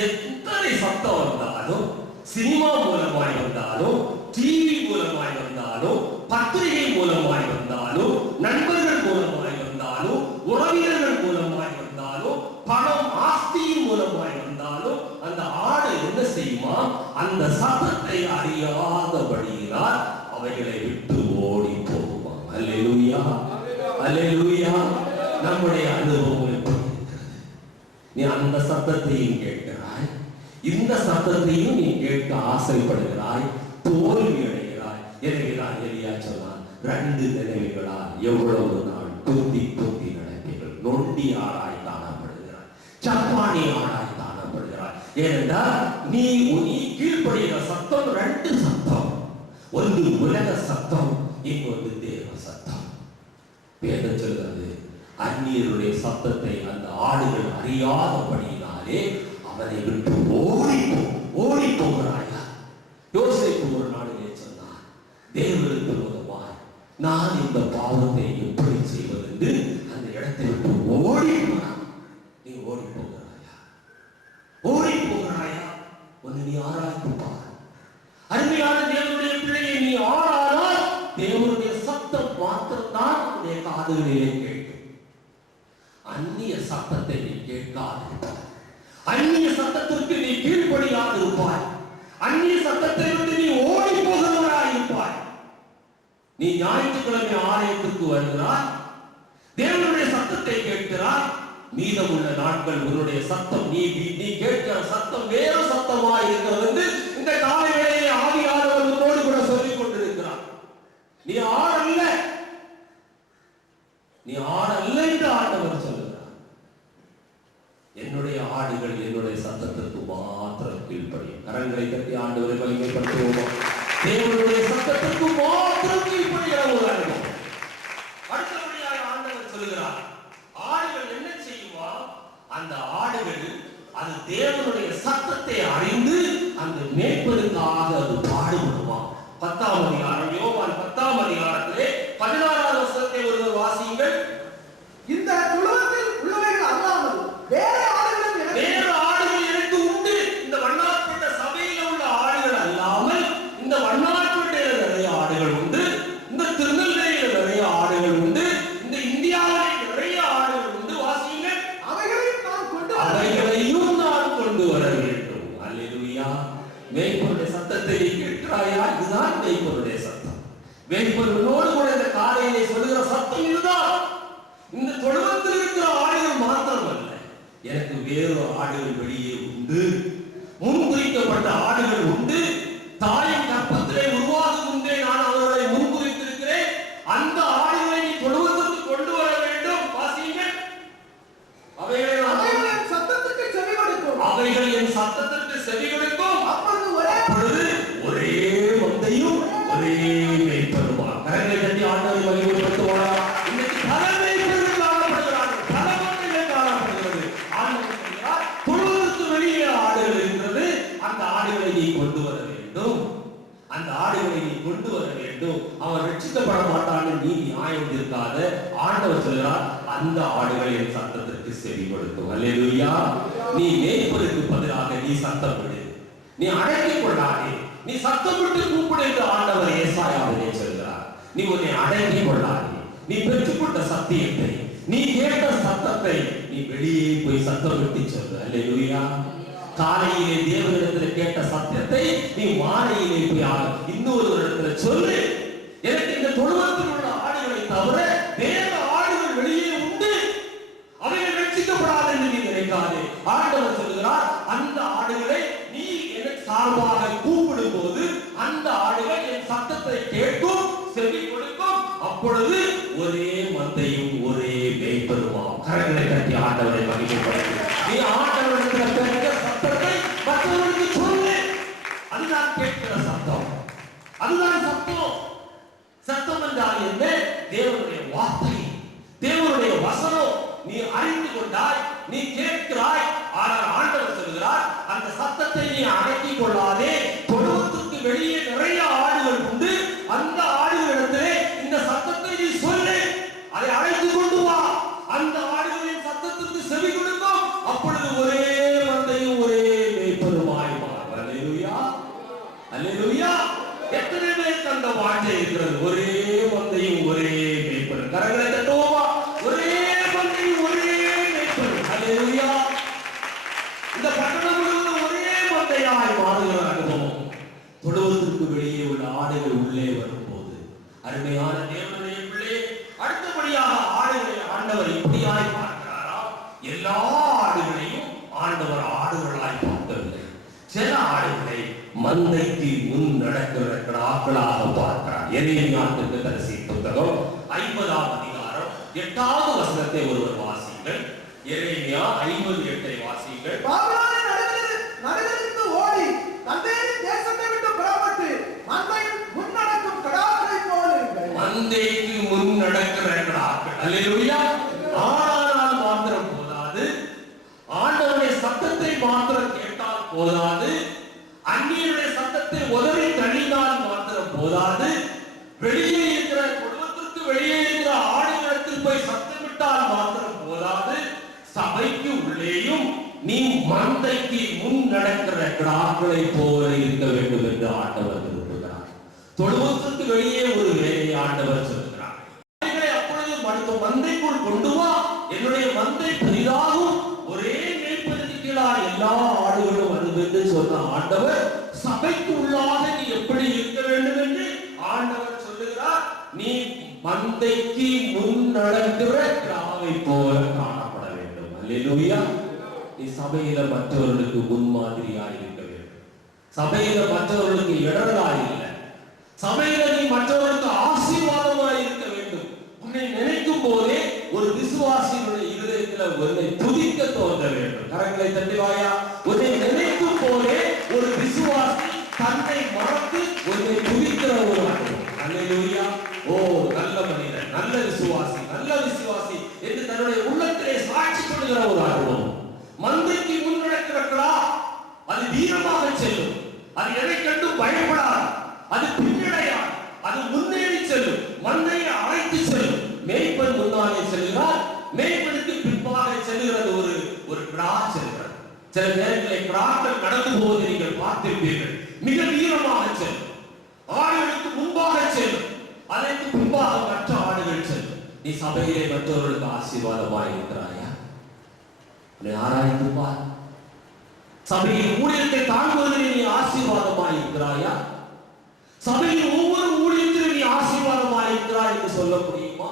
எத்தனை சத்தம் வந்தாலும், சினிமா மூலமாய் வந்தாலும், டிவி மூலமாய் வந்தாலும், பத்திரிகை மூலமாய் வந்தாலும், நண்பர்கள் மூலமாய் வந்தாலும், உறவினர்கள் மூலமாய் வந்தாலும், பணம் ஆஸ்தியின் மூலமாய் வந்தாலும், அந்த ஆடு என்ன செய்யுமா? அந்த சத்தத்தை அறியாதபடியினால் அவைகளை விட்டு ஓடி போகுமா. அல்லேலூயா. அல்லேலூயா. நம்முடைய அனுபவம் எப்படி இருக்கிறது? நீ அந்த சத்தத்தையும் கேட்கிறாய், இந்த சத்தத்தையும் நீ கேட்க ஆசைப்படுகிறாய், தோல்வி அடைகிறாய். எனவேதான் எலியா சொன்னான், 2 நினைவுகளால் எவ்வளவு நாள் குந்தி குந்தி நடப்பீர்கள். நொண்டி ஆளாய் காணப்படுகிறாய், சப்பானி ஆளாய் காணப்படுகிறாய். ஏனென்றால் நீ கீழ்ப்படுகிற சத்தம் 2 சத்தம். ஒன்று உலக சத்தம், இன்னொன்று தேவ சத்தம். வேதம் சொல்கிறது, அந்நியருடைய சத்தத்தை அந்த ஆடுகள் அறியாதபடியினாலே அவனை விட்டு ஓடி போகிறாயா? யோசேப்பு ஒரு நாளிலே சொன்னார், தேவனுக்கு விரோதமாய் நான் இந்த பாவத்தை எப்படி செய்வது என்று அந்த இடத்தை விட்டு ஓடி போனான். நீ ஓடி போகிறாயா? ஓடி போகிறாயா? உன்னை நீ ஆராய்ந்து பார். அருமையான தேவனுடைய பிள்ளையை நீ ஆரானால் தேவனுடைய சத்தம் மாத்திரம்தான் உன்னுடைய காதுகளிலே கேட்கும். அந்நிய சத்தத்தை நீ கேட்காதிருப்பாய். அந்நிய சத்தத்திற்கு நீ கீழ்ப்படியாது இருப்பாய். அந்நிய சத்தத்தை விட்டு நீ ஓடி போகிறவராய் இருப்பாய். நீ ஞாயிற்றுக்கிழமை ஆலயத்திற்கு வருகிறாய், தேவனுடைய சத்தத்தை கேட்கிறாய், மீதமுள்ள நாட்கள் உன்னுடைய சத்தம் நீ கேட்கிற சத்தம் வேறு சத்தமா இருக்கிறது என்று இந்த காலை வேளையிலே ஆவியானவர் உன்னோடு கூட சொல்லிக் கொண்டிருக்கிறார். நீ ஆடல்ல என்று ஆண்டவர் சொல்லுகிறார். என்னுடைய ஆடுகள் என்னுடைய சத்தத்திற்கு மாத்திரம் கீழ்ப்படியும். கரங்களை தட்டி ஆண்டவரை மகிமைப்படுத்துவோம். தேவனுடைய சத்தத்திற்கு மாத்திரம் கீழ்ப்படுகிற ஒரு அனுபவம். அடுத்தபடியாக ஆண்டவர் சொல்லுகிறார், ஆடுகள் என்ன செய்யுமா? அந்த ஆடுகள் அது தேவனுடைய சத்தத்தை அறிந்து அந்த மேய்ப்பதற்காக அது பாடுபடுமா. 10ஆம் அதிகாரம், யோவான் 10ஆம் அதிகாரத்திலே 16வது வசனத்தை ஒருவர் வாசியுங்கள். இந்த உலகத்தில் உள்ளவைகள் அல்லாமல் வேறு ஆடுகள் எனக்கு உண்டு. இந்த வண்ணாற்பட்ட சபையில் உள்ள ஆடுகள் அல்லாமல் இந்த வண்ணாற்பேட்டையில் நிறைய ஆடுகள் உண்டு, இந்த திருநெல்வேலியில் நிறைய ஆடுகள் உண்டு, இந்த இந்தியாவில் நிறைய ஆடுகள் உண்டு. வாசியுங்கள். அவைகளையும் நான் கொண்டு வர வேண்டும். அல்லேலூயா. மேய்ப்பனுடைய சத்தத்தை கேட்கிறாயா? இதுதான் மேய்ப்பனுடைய சத்தம். மேய்ப்பனோடு கூட இந்த காலையிலே சொல்லுகிற சத்தம் இதுதான். இந்த தொழுவத்தில் இருக்கிற ஆடுகள் மாத்திரம் அல்ல, எனக்கு வேறு ஆடுகள் வெளியே உண்டு. முன்குறிக்கப்பட்ட ஆடுகள் உண்டு. தாயின் கற்பத்திலே உருவாகும் முன்பே நான் அவர்களை முன்குறித்திருக்கிறேன். அந்த ஆடுகளை நீ தொழுவத்திற்கு கொண்டு வர வேண்டும். வாசியுங்கள். அவைகள் என் சத்தத்திற்கு செவி கொடுக்கும். அப்பொழுது ஒரே மந்தையும் ஒரே மேய்ப்பருமா. கரங்களை தட்டி ஆண்டவரை மகிமைப்படுத்துவாரா? இன்னைக்கு பல மேய்ப்பர்கள் காணப்படுகிறார்கள், பல மந்தைகள் காணப்படுகிறது. ஆண்டவர் சொல்கிறார், தொழுவதற்கு வெளியே ஆடுகள் இருக்கிறது. அந்த ஆடுகளை நீ கொண்டு வர வேண்டும். அந்த ஆடுகளை நீ கொண்டு வர வேண்டும். அவன் ரட்சிக்கப்பட மாட்டான் நீ நியாயம் இருக்காத. ஆண்டவர் சொல்கிறார், அந்த ஆடுகள் என் சத்தத்திற்கு செவி கொடுக்கும். அல்லேலூயா. நீ மேய்ப்பதற்கு பதிலாக நீ சத்தம் விடு, நீ அடக்கிக் கொள்ளாதே, நீ சத்தம் விட்டு கூப்பிடு என்று ஆண்டவர் ஏசாயாவிலே சொல்கிறார். நீ உன்னை அடக்கிக் கொள்ளாதே. நீ பெற்றுக்கொண்ட சத்தியத்தை, நீ கேட்ட சத்தத்தை நீ வெளியே போய் சத்தம் விட்டு சொல்லு. அல்லேலூயா. காலையிலே தேவனிடத்தில் கேட்ட சத்தியத்தை நீ மாலையிலே போய் இன்னொரு இடத்துல சொல்லு. எனக்கு இந்த தொழுவத்தில் உள்ள ஆடுகளை தவிர வேறு ஆடுகள் வெளியே உண்டு, அவைகள் ரட்சிக்கப்படாது என்று நீ நினைக்காதே. ஆண்டவர் சொல்கிறார், அந்த ஆடுகளை நீ எனக்கு சார்பாக கூப்பிடும் போது அந்த ஆடுகள் என் சத்தத்தை கேட்கும், செவி கொடுக்கும். அப்பொழுது ஒரே மந்தையும் ஒரே மேய்ப்பருமாம். கரங்களை தட்டி ஆண்டவரை மகிமைப்படுத்து. நீ ஆண்டவரிடத்தில் கேட்கிற சத்தத்தை மற்றவர்களுக்கு சொல்லு. அதுதான் கேட்கிற சத்தம், அதுதான் சத்தம். சத்தம் என்றால் என்ன? தேவனுடைய வார்த்தை, தேவனுடைய வசனம். நீ அறிந்து கொண்டாய், நீ கேட்கிறாய். ஆனால் ஆண்டவர் சொல்கிறார், அந்த சத்தத்தை நீ அடக்கிக் கொள்ளாதே. தொழுவத்துக்கு வெளியே நிறைய ஆடுகள் உண்டு. அந்த ஆடுகளிடத்திலே இந்த சத்தத்தை நீ சொல்லு, அதை அழைத்து கொண்டு வா. அந்த ஆடுகளின் சத்தத்திற்கு செவி கொடுக்கும். அப்பொழுது ஒரே மந்தையும் ஒரே மேய்ப்பருமாய் மாறும். அல்லேலூயா. அல்லேலூயா. எத்தனை பேருக்கு அந்த வார்த்தை இருக்கிறது? ஒரே மந்தையும் ஒரே மேய்ப்பரும். கரங்களை தட்டுவோமா? ஒரே மந்தையும் ஒரே மேய்ப்பரும். அல்லேலூயா. இந்த பட்டணம் முழுவதும் ஒரே மந்தையாய் மாறுகிற அனுபவம். தொழுவத்திற்கு வெளியே உள்ள ஆடுகள் உள்ளே வரும்போது, அருமையான தேவனுடைய பிள்ளை, அடுத்தபடியாக ஆடுகளை ஆண்டவர் இப்படியாய் பார்க்கிறாரா? எல்லா ஆடுகளையும் ஆண்டவர் ஆடுகளாய் பார்க்கவில்லை. சில ஆடுகளை மந்தைக்கு முன் நடக்கிற கிடாக்களாக பார்க்கிறார். எரேமியாவிற்கு தரிசி புத்தகம் 50ஆம் அதிகாரம் 8வது வசனத்தை ஒருவர் வாசியுங்கள். எரேமியா 50:8 வாசியுங்கள். பாபிலோனின் நடுவிலிருந்து ஓடி தந்தையின் தேசத்தை விட்டு புறப்பட்டு மந்தையின் முன் நடக்கும் கிடாக்களைப் போல இருங்கள். மந்தைக்கு முன் நடக்கிற கிடாக்கள். அல்லேலூயா. ஆனால் மாத்திரம் போதாது, ஆண்டவருடைய சத்தத்தை மாத்திரம் கேட்டால் போதாது, அந்நியருடைய சத்தத்தை உதறி தள்ளினால் மாத்திரம் போதாது, வெளியே இருக்கிற குடும்பத்திற்கு வெளியே இருக்கிற ஆடுகளத்தில் போய் சத்தமிட்டால் மாத்திரம் போதாது, சபைக்கு உள்ளேயும் நீ மந்தைக்கு முன் நடக்கிற கிடாக்களை போல இருக்க வேண்டும் என்று ஆண்டவர் விரும்புகிறார். தொழுவத்திற்கு வெளியே ஒரு வேலை ஆண்டவர் சொல்கிறார். அப்பொழுது மந்தைக்குள் கொண்டு வா, என்னுடைய மந்தை பெரிதாகும், ஒரே மேய்ப்பதற்கு கீழாக எல்லா ஆடுகளும் வரும் என்று சொன்ன ஆண்டவர், சபைக்கு உள்ளாக நீ எப்படி இருக்க வேண்டும் என்று ஆண்டவர் சொல்லுகிறார். நீ மந்தைக்கு முன் நடக்கிற கிடாவை போல காணப்பட வேண்டும். அல்லேலூயா. நீ சபையில மற்றவர்களுக்கு முன்மாதிரியாய் இருக்க வேண்டும். சபையில மற்றவர்களுக்கு இடரலாய் இல்லை. சபையில நீ மற்றவர்களுக்கு ஆசீர்வாதமாய் இருக்க வேண்டும். உன்னை நினைக்கும் போதே ஒரு விசுவாசியினுடைய இருதயத்துல உன்னை துதிக்க தோன்ற வேண்டும். கரங்களை தட்டிவாயா. உன்னை நினைக்கும் போதே ஒரு விசுவாசி தன்னை மறந்து உன்னை துதிக்கிற ஒரு அனுபவம். அல்லேலூயா. ஓ நல்ல மனிதன், நல்ல விசுவாசி, நல்ல விசுவாசி என்று தன்னுடைய உள்ளத்திலே சாட்சி சொல்கிற ஒரு அனுபவம். மந்தைக்கு முன்னெடுக்கிறா, அது வீரமாக செல்லும். அது எதை கண்டு பயப்படாது. அது பின்னடையாது. அது முன்னேறி செல்லும். மந்தையை அழைத்து செல்லும். மேய்ப்பன் முன்னாலே செல்கிறார். மேய்ப்பனுக்கு பின்பாக செல்கிறது ஒரு கிடா செல்கிறது. சில நேரங்களில் கிடாக்கள் நடந்து போவதை நீங்கள் பார்த்திருப்பீர்கள். மிக வீரமாக செல்லும். ஆடுகளுக்கு முன்பாக செல்லும். அதற்கு பின்பாக மற்ற ஆடுகள் செல்லும். நீ சபையிலே மற்றவர்களுக்கு ஆசீர்வாதமாக இருக்கிறாயா? ஆராய்ந்து பார். சபையின் ஊழியத்தை தாங்குவதில் நீ ஆசீர்வாதமாக இருக்கிறாயா? சபையின் ஒவ்வொரு ஊழியத்திலும் நீ ஆசீர்வாதமாக இருக்கிறாய் என்று சொல்ல முடியுமா?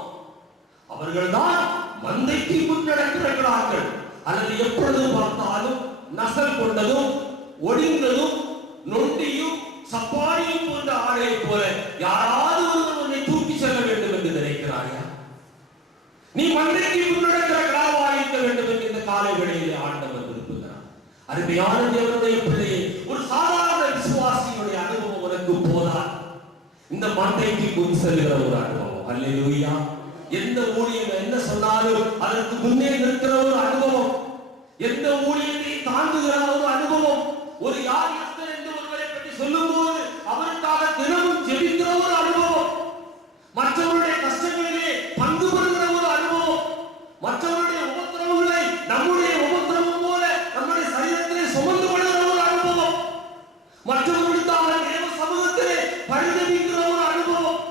அவர்கள்தான் மந்தைக்கு முன்னெடுக்கிறார்கள். அல்லது எப்பொழுது பார்த்தாலும் நசல் கொண்டதும் ஒடிந்ததும் நொண்டியும் சப்பாரியும் போன்ற ஆளை போல யாராவது ஒருவர் உன்னை தூக்கி செல்ல வேண்டும் என்று நினைக்கிறாயா? நீ மந்தைக்கு முன்னெடுக்கிற கிடாவாய் இருக்க வேண்டும் என்று இந்த காலை வேளையிலே ஆண்டவர் விரும்புகிறார். அருமையான தேவனுடைய பிள்ளையே, ஒரு சாதாரண விசுவாசியுடைய அனுபவம் உனக்கு போதாது. இந்த மந்தைக்கு முன் செல்கிற ஒரு அனுபவம். அல்லேலூயா. எந்த ஊழியம் என்ன சொன்னாலும் அதற்கு முன்னே நிற்கிற ஒரு அனுபவம். எந்த ஊழியத்தை தாங்குகிற ஒரு அனுபவம். ஒரு யார் என்று ஒருவரை பற்றி சொல்லும் போது அவருக்காக தினமும் ஜெபிக்கிற ஒரு அனுபவம். மற்றவருடைய கஷ்டங்களிலே பங்கு பெறுகிற ஒரு அனுபவம். மற்றவருடைய உபத்திரவங்களை நம்முடைய உபத்திரவம் போல நம்முடைய சரீரத்திலே சுமந்து கொள்கிற ஒரு அனுபவம். மற்றவர்களுக்காக தேவ சமூகத்திலே பரிதவிக்கிற ஒரு அனுபவம்.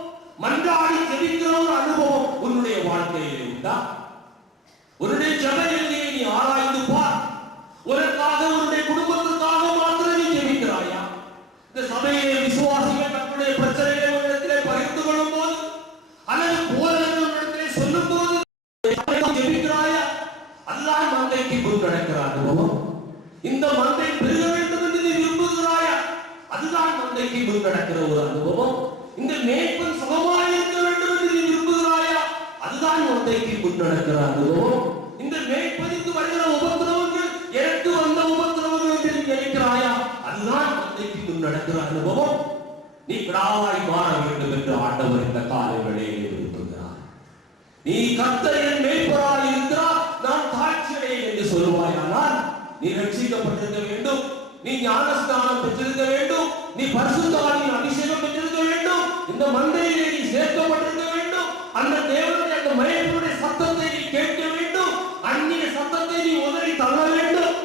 மன்றாடி ஜெபிக்கிற ஒரு அனுபவம் உன்னுடைய வாழ்க்கையிலே உண்டா? உன்னுடைய ஜெபங்களை நீ ஆராய்ந்து பார். உனக்காக உன்னுடைய குடும்பத்திற்காக மாத்திரம் நீ ஜெபிக்கிறாயா? இந்த சபையிலே விசுவாசிகள் தங்களுடைய பிரச்சனைகளை உன்னிடத்திலே பகிர்ந்து கொள்ளும் போது அல்லது போதகர்கள் உன்னிடத்திலே சொல்லும் போது ஜெபிக்கிறாயா? அதுதான் மந்தைக்கு முன் நடக்கிற அனுபவம். இந்த மந்தை பெருக வேண்டும் என்று நீ விரும்புகிறாயா? அதுதான் மந்தைக்கு முன் நடக்கிற ஒரு அனுபவம். இந்த மேய்ப்பன் சுகமாய் இருக்க வேண்டும் என்று நீ விரும்புகிறாயா? அதுதான் மந்தைக்கு முன் நடக்கிற அனுபவம். இந்த மேய்ப்பனுக்கு வருகிற உபத்திரவங்கள் எனக்கு வந்த உபத்திரவங்கள் என்று நீ நினைக்கிறாயா? அதுதான் மந்தைக்கு முன் நடக்கிற அனுபவம். நீ கிடாவாய் மாற வேண்டும் என்று ஆண்டவர் இந்த காலை வேளையிலே விரும்புகிறார். நீ கர்த்தர் என் மேய்ப்பராய் இருக்கிறார், நான் தாழ்ச்சியடையேன் என்று சொல்வாயானால் நீ ரட்சிக்கப்பட்டிருக்க வேண்டும். நீ ஞானஸ்நானம் பெற்றிருக்க வேண்டும். நீ பரிசுத்த ஆவியின் அபிஷேகம் பெற்றிருக்க வேண்டும். இந்த மந்தையிலே நீ சேர்க்கப்பட்டிருக்க வேண்டும். அந்த தேவனுடைய அந்த மேய்ப்பனுடைய சத்தத்தை நீ கேட்க வேண்டும். அந்நிய சத்தத்தை நீ உதறி தள்ள வேண்டும்.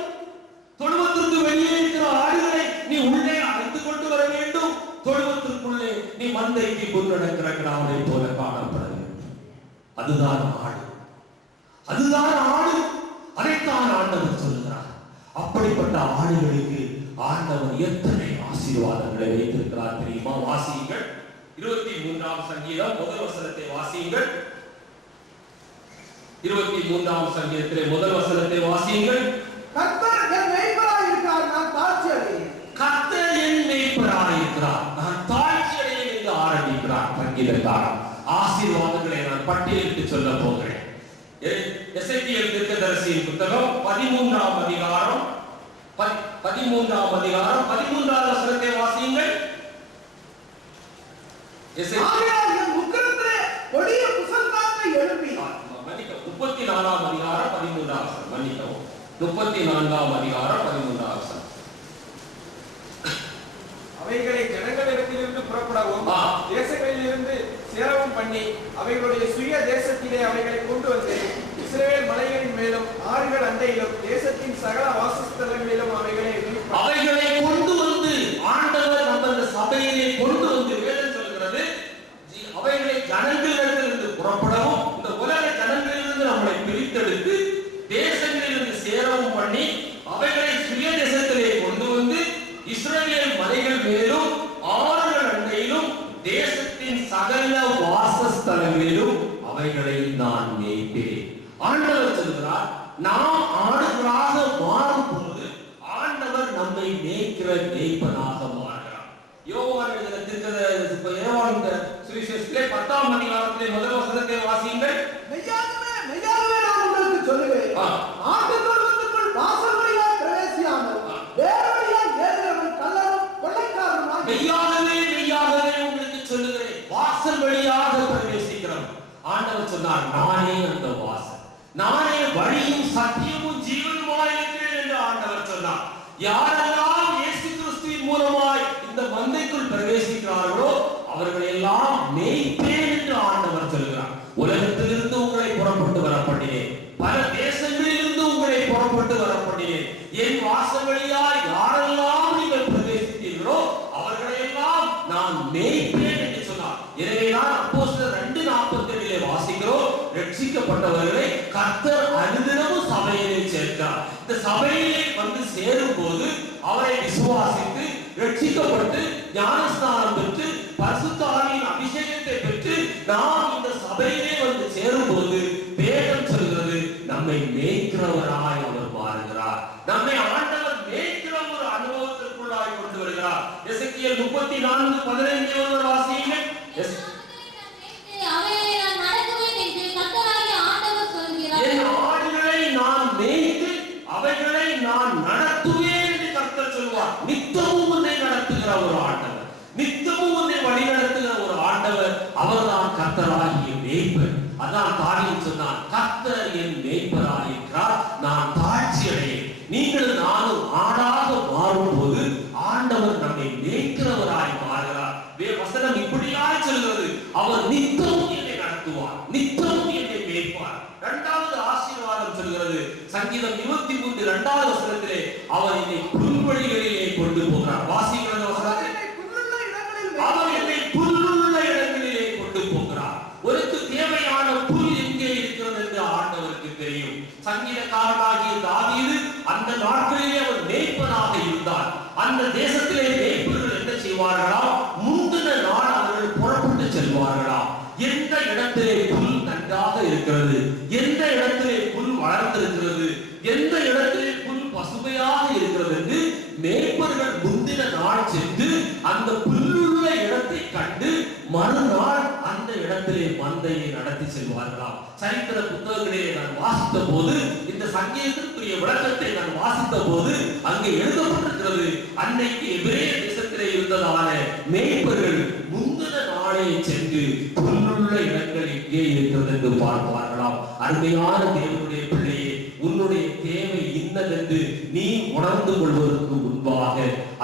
தொழுவத்திற்கு வெளியே இருக்கிற ஆடுகளை நீ உள்ளே அழைத்துக் கொண்டு வர வேண்டும். தொழுவத்திற்குள்ளே நீ மந்தைக்கு முன்னெடுக்கிற கிடாவை போல காணப்பட வேண்டும். அதுதான் ஆடு. அதுதான் ஆடு. அதைத்தான் ஆண்டவர் சொல்கிறார். அப்படிப்பட்ட ஆடுகளுக்கு ஆண்டவர் எத்தனை ஆசீர்வாதங்களை வைத்திருக்கிறார் தெரியுமா? வாசியுங்கள். 23ஆம் சங்கீதம் முதல் வசனத்தை வாசியுங்கள். 23ஆம் சங்கீதத்திலே முதல் வசனத்தை வாசியுங்கள். கர்த்தர் என் மேய்ப்பராய் இருக்கிறார், நான் தாழ்ச்சி அடையேன். கர்த்தர் என் மேய்ப்பராய் இருக்கிறார், நான் தாழ்ச்சி அடையேன் என்று ஆரம்பிக்கிறார் சங்கீதக்காரன். ஆசீர்வாதங்களை நான் பட்டியலிட்டு சொல்ல போகிறேன். எசேக்கியேல் தீர்க்கதரிசியின் புத்தகம் 13ஆம் அதிகாரம் 13வது வசனத்தை வாசியுங்கள். ஆகையால் என் முகத்திலே கொடிய புசல்காற்றை எழுப்பி. 34ஆம் அதிகாரம் 13ஆம் வசனம். மன்னிக்கவும், 34ஆம் அதிகாரம் 13ஆம் வசனம். அவைகளை ஜனங்களிடத்திலிருந்து புறப்படவும் தேசங்களிலிருந்து சேரவும் பண்ணி அவைகளுடைய சுய தேசத்திலே அவைகளை கொண்டு வந்து இஸ்ரவேல் மலைகளின் மேலும் ஆறுகள் அண்டையிலும் தேசத்தின் சகல வாசஸ்தலங்களிலும் அவைகளை கொண்டு வந்து ஆண்டவர் நம்ம இந்த சபையிலே கொண்டு வந்து வேதம் சொல்கிறது. அவைகளை ஜனங்களிடத்திலிருந்து புறப்படவும் இந்த உலக ஜனங்களிலிருந்து நம்மளை பிரித்தெடுத்து தேசங்களிலிருந்து சேரவும் பண்ணி அவைகளை சுய தேசத்திலே கொண்டு வந்து இஸ்ரவேல் மலைகள் மேலும் ஆறுகள் அண்டையிலும் தேசத்தின் சகல வாசஸ்தலங்களிலும் அவைகளை நான் மேய்ப்பேன். ஆண்டவர் சொல்கிறார், நான் மேய்ப்பனாக மாறுகிறார். யோவான் எழுதின சுவிசேஷத்திலே 10ஆம் அதிகாரத்திலே முதல் வசனத்தை வாசியுங்கள். மெய்யாகவே மெய்யாகவே நான் உங்களுக்கு சொல்லுவேன், ஆட்டுத்தொழுவத்துக்குள் வாசல் வழியாய் பிரவேசியாமல் வேறு வழியாய் ஏறுகிறவன் கள்ளனும் கொள்ளைக்காரனுமாய். மெய்யாகவே மெய்யாகவே உங்களுக்கு சொல்லுகிறேன், வாசல் வழியாக பிரவேசிக்கிறவன். ஆண்டவர் சொன்னார், நானே அந்த வாசல், நானே வழியும் சத்தியமும் ஜீவனுமாய் இருக்கிறேன் என்று ஆண்டவர் சொன்னார். யாரெல்லாம் இயேசு கிறிஸ்துவின் மூலமாய் இந்த மந்தைக்குள் பிரவேசிக்கிறார்களோ அவர்களை எல்லாம் மேய்ப்பேன் என்று ஆண்டவர் சொல்கிறார். உலகத்திலிருந்து உங்களை புறப்பட்டு வரப்பண்ணினேன், பல தேசங்களிலிருந்து உங்களை புறப்பட்டு வரப்பண்ணினேன். என் வாசல் வழியாய் யாரெல்லாம் நீங்கள் பிரவேசித்தீர்களோ அவர்களை எல்லாம் நான் மேய்ப்பேன் என்று சொன்னார். எனவேதான் அப்போஸ்தலர் 2:47 வாசிக்கிறோம், ரட்சிக்கப்பட்டவர்களை கர்த்தர் அனுதினமும் சபையிலே சேர்க்கிறார். இந்த சபையிலே வந்து சேரும் போது அவரை விசுவாசித்து ரட்சிக்கப்பட்டு ஞானஸ்நானம் பெற்று பரிசுத்த ஆவியின் அபிஷேகத்தை பெற்று நாம் இந்த சபையிலே வந்து சேரும் போது வேதம் சொல்கிறது, நம்மை மேய்க்கிறவராய் அவர் மாறுகிறார். நம்மை ஆண்டவர் மேய்க்கிற ஒரு அனுபவத்திற்குள்ளாய் கொண்டு வருகிறார். எசேக்கியேல் 34:15 வாசியுங்கள். என் ஆடுகளை நான் மேய்த்து அவைகளை நான் நடத்துவேன் என்று கர்த்தர் சொல்வார். நித்தமும் உன்னை நடத்துகிற ஒரு ஆண்டவர், நித்தமும் உன்னை வழி நடத்துகிற ஒரு ஆண்டவர், அவர்தான் கர்த்தராகிய மேய்ப்பர். அதான் தாவீது சொன்னான், கர்த்தர் என் மேய்ப்பராயிருக்கிறார், நான் தாழ்ச்சி அடையேன். நீங்கள் நானும் ஆடாக மாறும் போது ஆண்டவர் நம்மை மேய்க்கிறவராய் மாறுகிறார். வசனம் இப்படியாய் சொல்கிறது, அவர் நித்தமும் என்னை நடத்துவார், நித்தமும் என்னை மேய்ப்பார். இரண்டாவது ஆசீர்வாதம் சொல்கிறது, சங்கீதம் 23:2 வசனத்திலே அவர் என்னை புல்வெளிகளிலே கொண்டு போகிறார். வாசிக்கிற வசனத்தை, அவர் என்னை புல்லுள்ள இடங்களிலே கொண்டு போகிறார். ஒருக்கு தேவையான புல் எங்கே இருக்கிறது என்று ஆண்டவருக்கு தெரியும். சங்கீதக்காரனாகிய தாவீது அந்த நாட்களிலே அவர் மேய்ப்பனாக இருந்தார். அந்த தேசத்திலே மேய்ப்பர்கள் என்ன செய்வார்களா, முந்தின நாள் அவர்கள் புறப்பட்டு செல்வார்களாம். எந்த இடத்திலே புல் நன்றாக இருக்கிறது, எந்த இடத்திலே புல் வளர்ந்திருக்கிறது, எந்த இடத்திலே புல் பசுமையாக இருக்கிறது என்று மேய்ப்பர்கள் முந்தின நாள் சென்று அந்த புல்லுள்ள இடத்தை கண்டு மறுநாள் அந்த இடத்திலே மந்தையை நடத்தி செல்வார்களாம். சரித்திர புத்தகங்களிலே நான் வாசித்த போது, இந்த சங்கீதத்திற்குரிய விளக்கத்தை நான் வாசித்த போது அங்கே எழுதப்பட்டிருக்கிறது, அன்னைக்கு எபிரேய தேசத்திலே இருந்ததான மேய்ப்பர்கள் முந்தின நாளே சென்று புல்லுள்ள இடங்கள் எங்கே இருக்கிறது என்று பார்ப்பார்களாம். அருமையான தேவனுடைய பிள்ளையே, உன்னுடைய தேவை இன்னதென்று நீ உணர்ந்து கொள்வதற்கு முன்பாக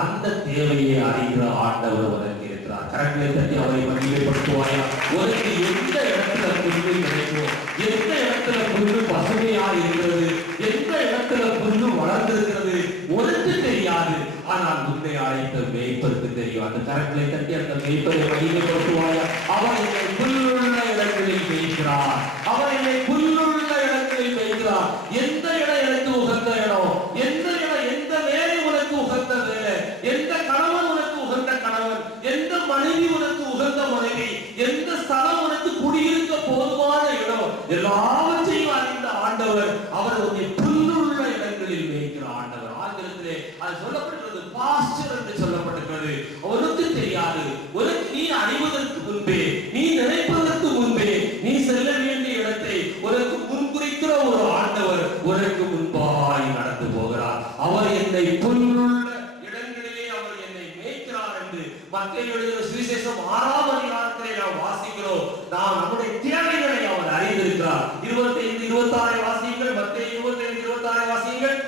அந்த தேவையை அறிகிற ஆண்டவர் உனக்கு இருக்கிறார். கரங்களை தட்டி அவரை மகிமைப்படுத்துவாயா? உனக்கு எந்த இடத்துல புல்லு கிடைக்கும், எந்த இடத்துல புல்லு பசுமையா இருக்கிறது, எந்த இடத்துல புல்லு வளர்ந்திருக்கிறது உனக்கு தெரியாது. ஆனால் உன்னை அழைத்த மேய்ப்பருக்கு தெரியும். அந்த கரங்களை தட்டி அந்த மேய்ப்பரை மகிமைப்படுத்துவாயா? அவர் என்னை புல்லுள்ள இடங்களில் மேய்க்கிறார், அவர் என்னை புல்லுள்ள இடங்களில் மேய்க்கிறார். எந்த இடம் எனக்கு உகந்த இடம், எந்த இடம், எந்த வேலை உனக்கு உகந்த வேலை, எந்த கணவன் உனக்கு உகந்த கணவன், எந்த மனைவி உனக்கு உகந்த மனைவி, எந்த ஸ்தலம் உனக்கு குடியிருக்க போதுமான இடம், எல்லாவற்றையும் அறிந்த ஆண்டவர் அவர் உன்னை புல்லுள்ள இடங்களில் மேய்க்கிற ஆண்டவர். ஆங்கிலத்திலே அது சொல்லப்பட்டிருக்கிறது, பாஸ்டர் என்று சொல்லப்பட்டிருக்கிறது. உனக்கு தெரியாது, உனக்கு நீ அறிவதற்கு முன்பே, நீ நினைப்பதற்கு முன்பே நீ செல்ல வேண்டிய இடத்தை உனக்கு முன்குறிக்கிற ஒரு ஆண்டவர் உனக்கு முன்பாய் நடந்து போகிறார். அவர் என்னை புல்லுள்ள இடங்களிலே அவர் என்னை மேய்க்கிறார் என்று மத்தேயு எழுதின சுவிசேஷம் 6ஆம் அதிகாரத்திலே நாம் வாசிக்கிறோம். நாம் நம்முடைய தேவைகளை அவர் அறிந்திருக்கிறார். 25-26 வாசியுங்கள். மத்தேயு 25-26 வாசியுங்கள்.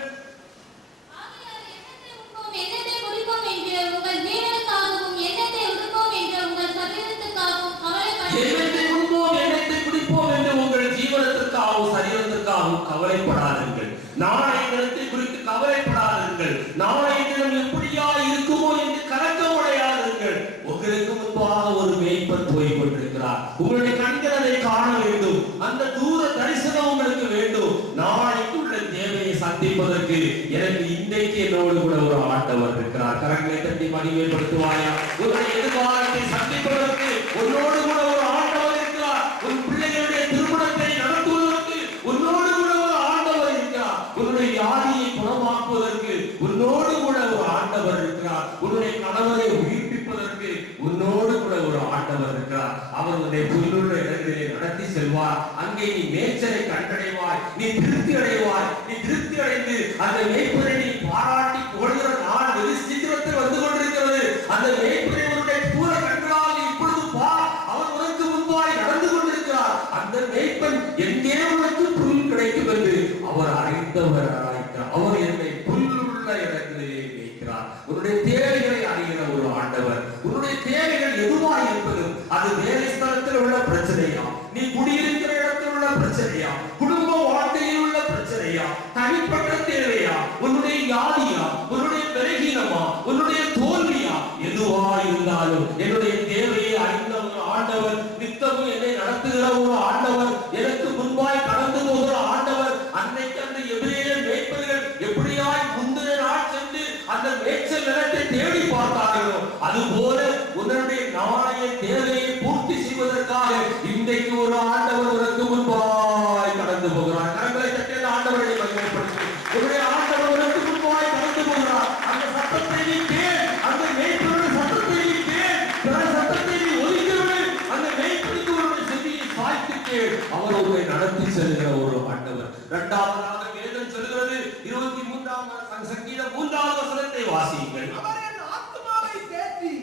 கவலைப்படாதீர்கள், நாளைய தினத்தை குறித்து கவலைப்படாதீர்கள், நாளைய தினம் எப்படியா இருக்குமோ என்று கலக்கம் அடையாதீர்கள். உங்களுக்கு முன்பாக ஒரு மேய்ப்பன் போய் கொண்டிருக்கிறார். உங்களுடைய கண்கள் அதை காண வேண்டும், அந்த தூர தரிசனம் உங்களுக்கு வேண்டும். நாளைக்கு உள்ள தேவையை சந்திப்பதற்கு எனக்கு இன்றைக்கு என்னோடு கூட ஒரு ஆண்டவர் இருக்கிறார். கரங்களை தட்டி மகிமைப்படுத்துவாயா? உங்களுடைய எதிர்காலத்தை சந்திப்பதற்கு உன்னோடு கூட ஒரு ஆண்டவர் இருக்கிறார். உன் பிள்ளைகளுடைய திருமணத்தை நடத்துவதற்கு உன்னோடு கூட ஒரு ஆண்டவர் இருக்கிறார். உன்னுடைய வியாதியை குணமாக்குவதற்கு உன்னோடு கூட ஒரு ஆண்டவர் இருக்கிறார். இருக்கிறார். உன்னுடைய கணவரை உயிர்ப்பிப்பதற்கு உன்னோடு கூட ஒரு ஆண்டவர் இருக்கிறார். அவர் உன்னை புல்லுள்ள இடங்களிலே நடத்தி செல்வார். அங்கே நீ மேய்ச்சலை கண்டடைவாய், நீ திருப்தி அடைவாய். நீ திருப்தி அடைந்து அந்த மேய்ப்பரை நீ பாராட்டி புகழ்கிற நாள் வெகு சீக்கிரத்தில் வந்து கொண்டிருக்கிறது. அந்த மேய்ப்பரை உன்னுடைய பூர கண்களால் இப்பொழுது பார், அவர் உனக்கு முன்பாய் நடந்து கொண்டிருக்கிறார். அந்த மேய்ப்பன் எங்கே உனக்கு புல் கிடைக்கும் என்று அவர் அறிந்தவர் ஆராய்க்கிறார். அவர் என்னை புல்லுள்ள இடங்களிலே மேய்க்கிறார். உன்னுடைய தேவைகளை அறிகிற ஒரு ஆண்டவர். உன்னுடைய தேவைகள் எதுவாய் இருப்பதும், அது வேலை ஸ்தலத்தில் உள்ள பிரச்சனையா, நீ குடியிருக்கிற இடத்தில் உள்ள பிரச்சனையா, குடும்ப வாழ்க்கையில் உள்ள பிரச்சனையா, தனிப்பட்ட தேவையா, உன்னுடைய வியாதியா, உன்னுடைய பலவீனமா, உன்னுடைய தோல்வியா, எதுவா இருந்தாலும் என்னுடைய தேவையை அறிந்த ஒரு ஆண்டவர், நித்தமும் என்னை நடத்துகிற ஒரு ஆண்டவர், எனக்கு முன்பாய் கடந்து போகிற ஆண்டவர். அன்னைக்கு அந்த எபிரேயர் மேய்ப்பர்கள் எப்படியாய் முந்தின நாள் சென்று அந்த மேய்ச்சல் நிலத்தை தேடி பார்த்தார்களோ, அதுபோல உன்னுடைய நாளைய தேவையை பூர்த்தி செய்வதற்காக இன்றைக்கு ஒரு ஆண்டவர் உனக்கு முன்பாய் கடந்து போகிறார். கரங்களை தட்டி ஆண்டவரை மகிமைப்படுத்தி, உன்னுடைய ஆண்டவர் உனக்கு முன்பாய் கடந்து போகிறார். அந்த சத்தத்தை நீ கேள், அந்த மேய்ப்பனுடைய சத்தத்தை நீ கேள், பிற சத்தத்தை நீ ஒதுக்கிவிடு. அந்த மேய்ப்பனுக்கு உன்னுடைய செவியை சாய்த்து கேள். அவர் உன்னை நடத்தி செல்கிற ஒரு ஆண்டவர். இரண்டாவதாக வேதம் சொல்கிறது, 23ஆம் சங்கீதம் 3ஆம் வசனத்தை வாசியுங்கள். அவர் என் ஆத்துமாவை தேற்றி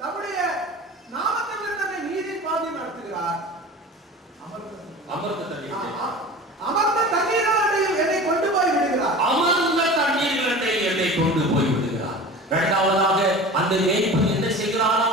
தம்முடைய நாமத்திலிருந்து என்னை நீதியின் பாதையில் நடத்துகிறார். அமர்ந்த தண்ணீர், அமர்ந்த தண்ணீரில் என்னை கொண்டு போய் விடுகிறார். அமர்ந்த தண்ணீரில் என்னை கொண்டு போய் விடுகிறார். இரண்டாவதாக அந்த மேய்ப்பன் என்ன செய்கிறாரோ,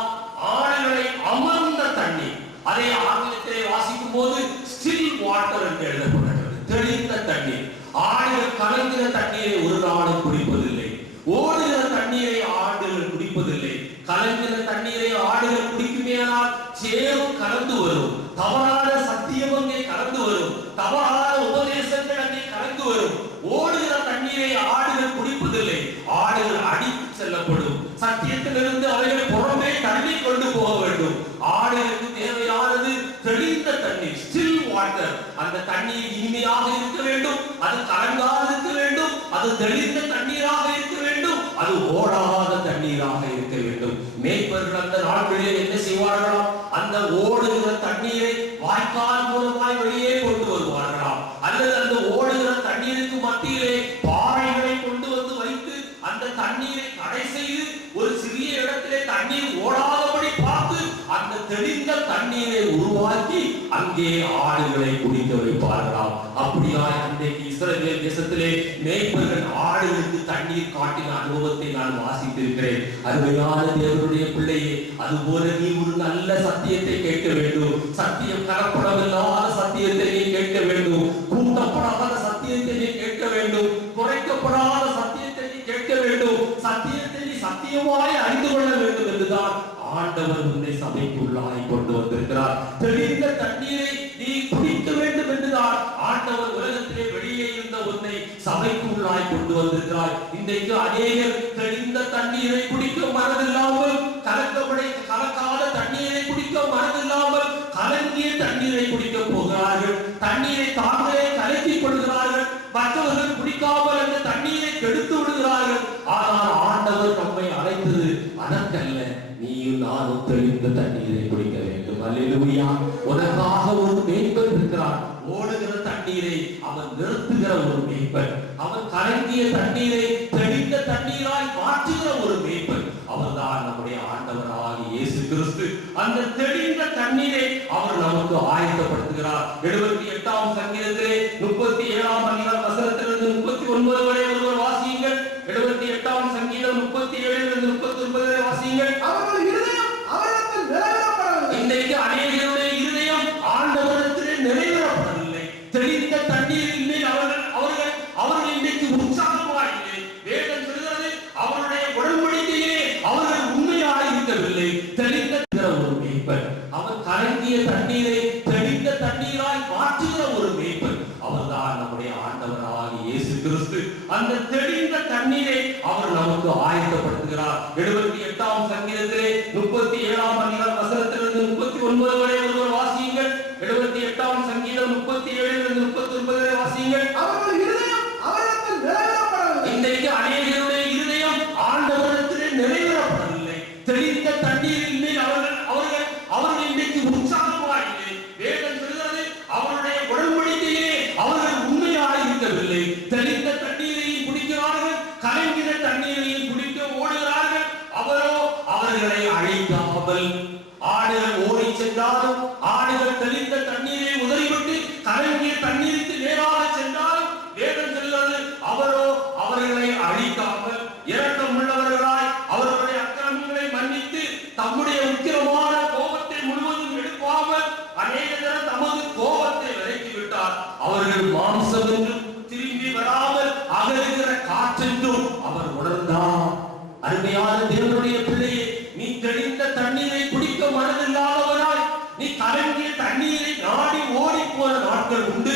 ஆடுகளை அமர்ந்த தண்ணீர், அதை ஆங்கிலத்திலே வாசிக்கும் போது ஸ்டில் வாட்டர் என்று எழுதப்பட்டது, தெளிந்த தண்ணீர். ஆடுகள் கலங்கிற தண்ணீரை ஒரு நாளும் குடிப்பதில்லை. ஓடுகிற தண்ணீரை ஆடுகள் குடிப்பதில்லை. கலங்கிற தண்ணீரை ஆடுகள் குடிக்குமேயானால் சேரும் கலந்து வரும், தவறான சத்தியம் அங்கே கலந்து வரும், தவறான உபதேசங்கள் அங்கே கலந்து வரும். ஓடுகிற தண்ணீரை ஆடுகள் குடிப்பதில்லை. ஆடுகள் அடித்து செல்லப்படும். சத்தியத்திலிருந்து அவைகளை புறமே தள்ளி கொண்டு போக வேண்டும். ஆடுகளுக்கு தேவையானது தெளிந்த தண்ணீர், ஸ்டில் வாட்டர். அந்த தண்ணீர் இனிமையாக இருக்க வேண்டும், அது கலங்காது இருக்க வேண்டும், அது தெளிந்த தண்ணீராக இருக்க வேண்டும், அது ஓடாத தண்ணீராக இருக்க வேண்டும். மேய்ப்பர்கள் அந்த நாட்களில் என்ன செய்வார்களாம், அந்த ஓடுகிற தண்ணீரை வாய்க்கால் மூலமாய் வெளியே கொண்டு வருவார்களாம். அல்லது அந்த ஓடுகிற தண்ணீருக்கு மத்தியிலே பாறைகளை கொண்டு வந்து வைத்து அந்த தண்ணீரை தடை செய்து ஒரு சிறிய இடத்திலே தண்ணீர் ஓடாதபடி பார்த்து அந்த தெளிந்த தண்ணீரை உருவாக்கி அங்கே ஆடுகளை குடிக்க வைப்பார்களாம். அப்படியாய் அன்றைக்கு இஸ்ரவேல் தேசத்திலே மேய்ப்பர்கள் ஆடுகளுக்கு தண்ணீர் காட்டின அனுபவத்தை நான் வாசித்திருக்கிறேன். அருமையான தேவனுடைய பிள்ளையே, அதுபோல நீ ஒரு நல்ல சத்தியத்தை கேட்க வேண்டும். சத்தியம் கலப்படமில்லாத சத்தியத்தை நீ கேட்க வேண்டும். கூட்டப்படாத சத்தியத்தை நீ கேட்க வேண்டும். குறைக்கப்படாத சத்தியத்தை நீ கேட்க வேண்டும். சத்தியத்தை நீ சத்தியமாய் அறிந்து கொள்ள வேண்டும் என்றுதான் ஆண்டவர் உன்னை சபைக்குள்ளாய் கொண்டு வந்திருக்கிறார். தெளிந்த தண்ணீரை நீ குடிக்க வேண்டும் என்றுதான் ஆண்டவர் உலகத்திலே வெளியே இருந்த உன்னை சபைக்குள்ளாய் கொண்டு வந்திருக்கிறார். இன்றைக்கு அநேகர் தெளிந்த தண்ணீரை குடிக்க மனதில்லாமல், கலக்காத தண்ணீரை குடிக்க மனதில்லாமல் கலங்கிய தண்ணீரை குடிக்க போகிறார்கள். தண்ணீரை தாங்களே கலக்கிக் கொள்கிறார்கள். மற்றவர்கள் குடிக்காமல் அந்த தண்ணீரை கெடுத்து விடுகிறார்கள். ஆனால் ஆண்டவர் நம்மை அழைத்தது அதற்கல்ல, நீயும் நானும் தெளிந்த தண்ணீரை குடிக்க வேண்டும். அல்லேலூயா. உனக்காக ஒரு மேய்ப்பன் இருக்கிறான். ஓடுகிற தண்ணீரை அவன் நிறுத்துகிற ஒரு மேய்ப்பன். அவன் கலங்கிய தண்ணீரை தெளிந்த தண்ணீராய் மாற்றுகிற ஒரு மேய்ப்பன். அவர்தான் நம்முடைய ஆண்டவராகிய இயேசு கிறிஸ்து. அந்த தெளிந்த தண்ணீரை அவர் நமக்கு ஆயத்தப்படுத்துகிறார். 78ஆம் சங்கீதத்திலே 37ஆம் வசனத்திலிருந்து 39 வரை ஒருவர் வாசியுங்கள். 78ஆம் சங்கீதம் 37 39 வரை வாசியுங்கள். அவர்கள் இருதயம் அவரிடத்தில் நிறைவேறப்படவில்லை. இன்றைக்கு அநேகருடைய இருதயம் ஆண்டவரிடத்திலே நிறைவேறப்படவில்லை. தெளிந்த தண்ணீரின் மேல் அவர்கள் இன்றைக்கு உற்சாகமாக இல்லை. வேதம் சொல்கிறது, அவருடைய உடன்படிக்கையிலே அவர்கள் உண்மையாக இருக்கவில்லை. தெளிந்த ஒரு மேய்ப்பன், அவன் கலங்கிய தண்ணீரை தெளிந்த தண்ணீராய் மாற்றுகிற ஒரு மேய்ப்பன். அவர்தான் நம்முடைய ஆண்டவராகிய இயேசு கிறிஸ்து. அந்த தெளிந்த தண்ணீரை அவர் நமக்கு ஆயத்தப்படுத்துகிறார். 78ஆம் சங்கீதத்திலே 37ஆம் வசனத்திலிருந்து 39 வரை ஒருவர் வாசியுங்கள். 78ஆம் சங்கீதம் 37 39 வரை வாசியுங்கள். அவர்கள் இருதயம் அவரிடத்தில் நிறைவேறப்படவில்லை. இன்றைக்கு அநேகருடைய இருதயம் ஆண்டவரிடத்திலே அழிக்காமல் ஆடுகள் ஓடி சென்றாலும் ஆடுகள் தெளிந்த தண்ணீரை உதறிவிட்டு கலங்கிய தண்ணீருக்கு நேராக சென்றாலும் வேதம் சொல்வது அவரோ அவர்களை அழிக்காமல் இரக்கம் உள்ளவர்களாய் அவர்களுடைய அக்கிரமங்களை மன்னித்து தம்முடைய உக்கிரமான கோபத்தை முழுவதும் எடுக்காமல் அநேக நேரம் தமது கோபத்தை விலக்கிவிட்டார். அவர்கள் மாம்சம் என்றும் திரும்பி வராமல் அகலுகிற காற்றென்றும் அவர் உணர்ந்தார். அருமையான தேவனுடைய பிள்ளையே, நீ தெளிந்த தண்ணீரை குடிக்க மனதில்லாதவராய் நீ கலங்கிய தண்ணீரை நாடி ஓடி போன நாட்கள் உண்டு.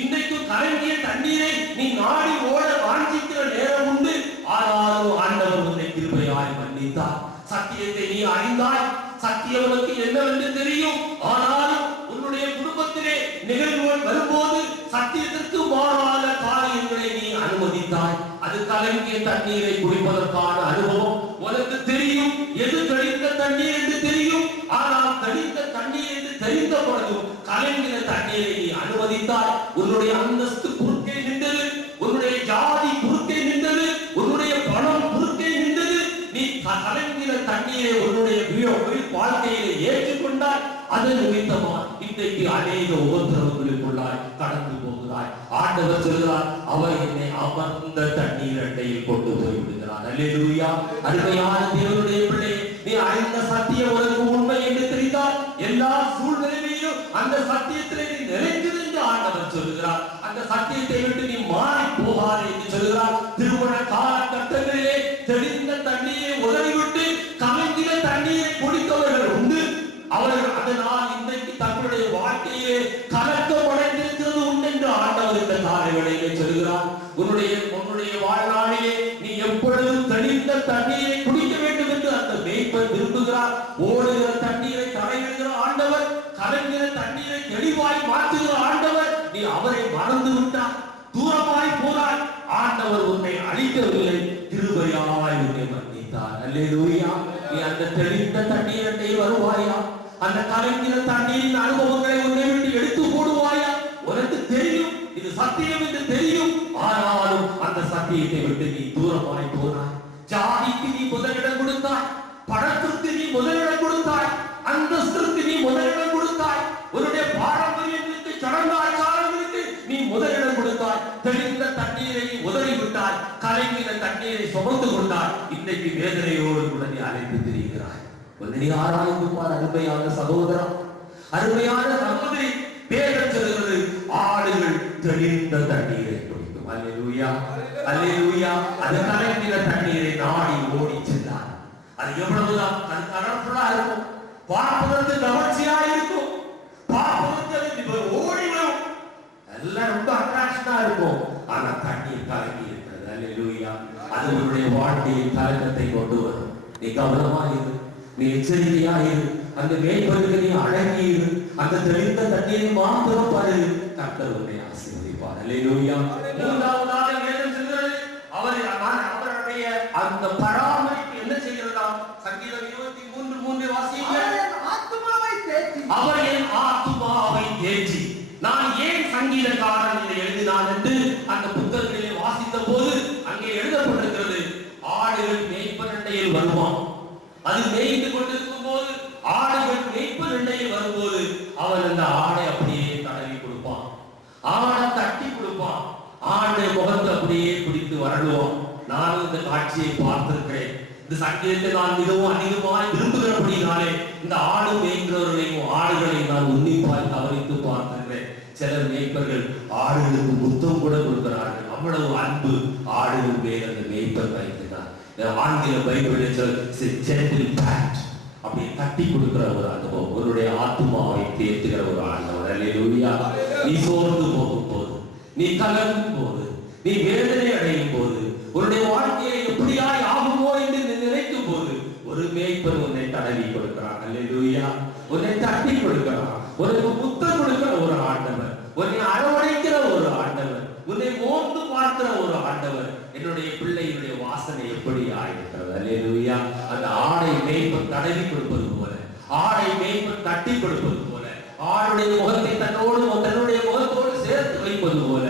இன்றைக்கும் கலங்கிய தண்ணீரை நீ நாடி ஓட வாஞ்சிக்கிற நேரம் உண்டு. ஆனாலும் ஆண்டவர் உன்னை கிருபையாய் மன்னித்தார். சத்தியத்தை நீ அறிந்தாய், சத்தியம் உனக்கு என்னவென்று தெரியும். ஆனாலும் உன்னுடைய குடும்பத்திலே நிகழ்வுகள் வரும்போது சத்தியத்திற்கு மாறான காரியங்களை நீ அனுமதித்தாய். அது கலங்கிய தண்ணீரை குடிப்பதற்கான அனுபவம் உனக்கு தெரியும். எது தெளிந்த தண்ணீர் என்று தெரியும். ஆனால் தெளிந்த தண்ணீர் என்று தெரிந்த பொழுதும் கலங்கின தண்ணீரை நீ அனுமதித்தாய். உன்னுடைய அந்தஸ்து குறுக்கே நின்றது, உன்னுடைய ஜாதி குறுக்கே நின்றது, உன்னுடைய பணம் குறுக்கே நின்றது. நீ கலங்கின தண்ணீரை உன்னுடைய வாழ்க்கையிலே ஏற்றுக்கொண்டாய். அதன் நிமித்தமா இன்றைக்கு அநேக உபத்திரவங்களுக்குள்ளாய் கடந்து போகிறாய். ஆண்டவர் சொல்கிறார், அவர் என்னை அமர்ந்த தண்ணீர் அண்டையில் கொண்டு போய் விடுகிறார். அல்லேலூயா. அருமையான தேவனுடைய பிள்ளை, நீ அறிந்த சத்தியம் உனக்கு உண்மை என்று தெரிந்தால் எல்லா சூழ்நிலையிலும் அந்த சத்தியத்திலே நீ நிலைத்தது என்று ஆண்டவர் சொல்கிறார். அந்த சத்தியத்தை விட்டு நீ மாறி போகாதே என்று சொல்கிறார். திருமண காலகட்டங்களிலே தெளிந்த தண்ணீரை உதறிவிட்டு கலங்கின தண்ணீரை குடித்தவர்கள் உண்டு. அவர்கள் அதனால் இன்றைக்கு தங்களுடைய வாழ்க்கையிலே கலக்கம் அடைந்திருக்கிறது உண்டு என்று ஆண்டவர் இந்த காலைகளிலே சொல்கிறார். உன்னுடைய வாழ்நாளிலே நீ எப்பொழுதும் தெளிந்த தண்ணீரை குடிக்க வேண்டும் என்று அந்த மேய்ப்பன் விரும்புகிறார். ஓடுகிற தண்ணீரை தடைவிடுகிற ஆண்டவர், கலங்கிற தண்ணீரை தெளிவாய் மாற்றுகிற ஆண்டவர். நீ அவரை மறந்து விட்டார், தூரமாய் போனார். ஆண்டவர் உன்னை அழிக்கவில்லை, கிருபையாய் உன்னை மன்னித்தார். அல்லேலூயா. நீ அந்த தெளிந்த தண்ணீரை வருவாயா? அந்த கலங்கிற தண்ணீரின் அனுபவங்களை உன்னை விட்டு எடுத்து போடுவாயா? உனக்கு தெரியும் இது சத்தியம் என்று தெரியும். ஆனாலும் அந்த சத்தியத்தை விட்டு நீ தூரமாய் போனாய். ஜாதிக்கு நீ முதலிடம் கொடுத்தாய், பணத்திற்கு நீ முதலிடம் கொடுத்தாய், அந்தஸ்திற்கு நீ முதலிடம் கொடுத்தாய், உன்னுடைய பாரம்பரியத்திற்கு சடங்காச்சாரங்களுக்கு நீ முதலிடம் கொடுத்தாய். தெளிந்த தண்ணீரை உதறிவிட்டாய், கலங்கிற தண்ணீரை சுமந்து கொண்டாய். இன்னைக்கு வேதனையோடு கூட நீ அழைத்து திரிகிறாய். நீ ஆராய்ந்து பார் அருமையான சகோதரன், அருமையான சகோதரி. வேதம் சொல்கிறது, ஆடுகள் தெளிந்த தண்ணீரை குடிக்கும். அல்லேலூயா, அல்லேலூயா. அது கலங்கிற தண்ணீரை நாடி ஓடி சென்றார். அது எவ்வளவுதான் அது கலர்ஃபுல்லா இருக்கும், பார்ப்பதற்கு கவர்ச்சியா இருக்கும், பார்ப்பதற்கு ஓடி வரும், எல்லாம் ரொம்ப அட்ராக்ஷனா இருக்கும். ஆனா தண்ணீர் கலங்கி இருக்கிறது. அல்லேலூயா. அது உன்னுடைய வாழ்க்கையில் கலக்கத்தை கொண்டு வரும். நீ கவனமாயிரு, நீ எச்சரிக்கையாயிரு. அந்த மேய்ப்பருக்கு நீ அடங்கியிரு. அந்த தெளிந்த தண்ணீரை மாத்திரம் பாரு. கர்த்தர் உன்னை ஆசீர்வதிப்பார். அல்லேலூயா. மூன்றாவதாக வேதம் சொல்கிறது, அவருடைய அந்த பராமரிப்பு என்ன செய்கிறதாம்? சங்கீதம் 23:3 வாசியுங்கள். அவர் என் ஆத்துமாவை தேற்றி. நான் ஏன் சங்கீதக்காரன் இதை எழுதினான் என்று அந்த புத்தகத்திலே வாசித்த போது அங்கே எழுதப்பட்டிருக்கிறது, ஆடுகள் மேய்ப்பன் அண்டையில் வருவான். அது மேய்ந்து கொண்டிருக்கும் போது ஆடுகள் மேய்ப்பன் அண்டையில் வரும்போது அவன் அந்த ஆடை அப்படியே தடவி கொடுப்பான், ஆடை தட்டி கொடுப்பான், ஆடை முகத்தை அப்படியே பிடித்து வரடுவான். நான் இந்த காட்சியை பார்த்திருக்கிறேன். இந்த சங்கீதத்தை நான் மிகவும் அதிகமாய் விரும்புகிறபடினாலே இந்த ஆடு மேய்க்கிறவர்களையும் ஆடுகளையும் நான் உன்னிப்பாய் கவனித்து பார்த்திருக்கிறேன். சிலர் மேய்ப்பர்கள் ஆடுகளுக்கு முத்தம் கூட கொடுக்கிறார்கள். அவ்வளவு அன்பு ஆடுகள் மேல் அந்த மேய்ப்பர் வைக்கிறார். ஆங்கில பைபிளில் அப்படி தட்டி கொடுக்கிற ஒரு அனுபவம், உன்னுடைய ஆத்துமாவை தேற்றுகிற ஒரு ஆண்டவர். அல்லேலூயா. நீ சோர்ந்து போகும் போது, நீ கலங்கும் போது, நீ வேதனை அடையும் போது, உன்னுடைய வாழ்க்கையை எப்படியாய் ஆகுமோ என்று நினைக்கும் போது ஒரு மேய்ப்பர் உன்னை தடவி கொடுக்கிறார். அல்லேலூயா. உன்னை தட்டி கொடுக்கிறார், உனக்கு முத்தம் கொடுக்கிற ஒரு ஆண்டவர், உன்னை அரவணைக்கிற ஒரு ஆண்டவர், உன்னை மோந்து பார்க்கிற ஒரு ஆண்டவர். என்னுடைய பிள்ளையுடைய வாசனை எப்படி ஆயிருக்கிறது. அல்லேலூயா. அந்த ஆடை மேய்ப்பன் தடவி கொடுப்பது போல, ஆடை மேய்ப்பன் தட்டி கொடுப்பது போல, ஆடுடைய முகத்தை தன்னுடைய முகத்தோடு சேர்த்து வைப்பது போல,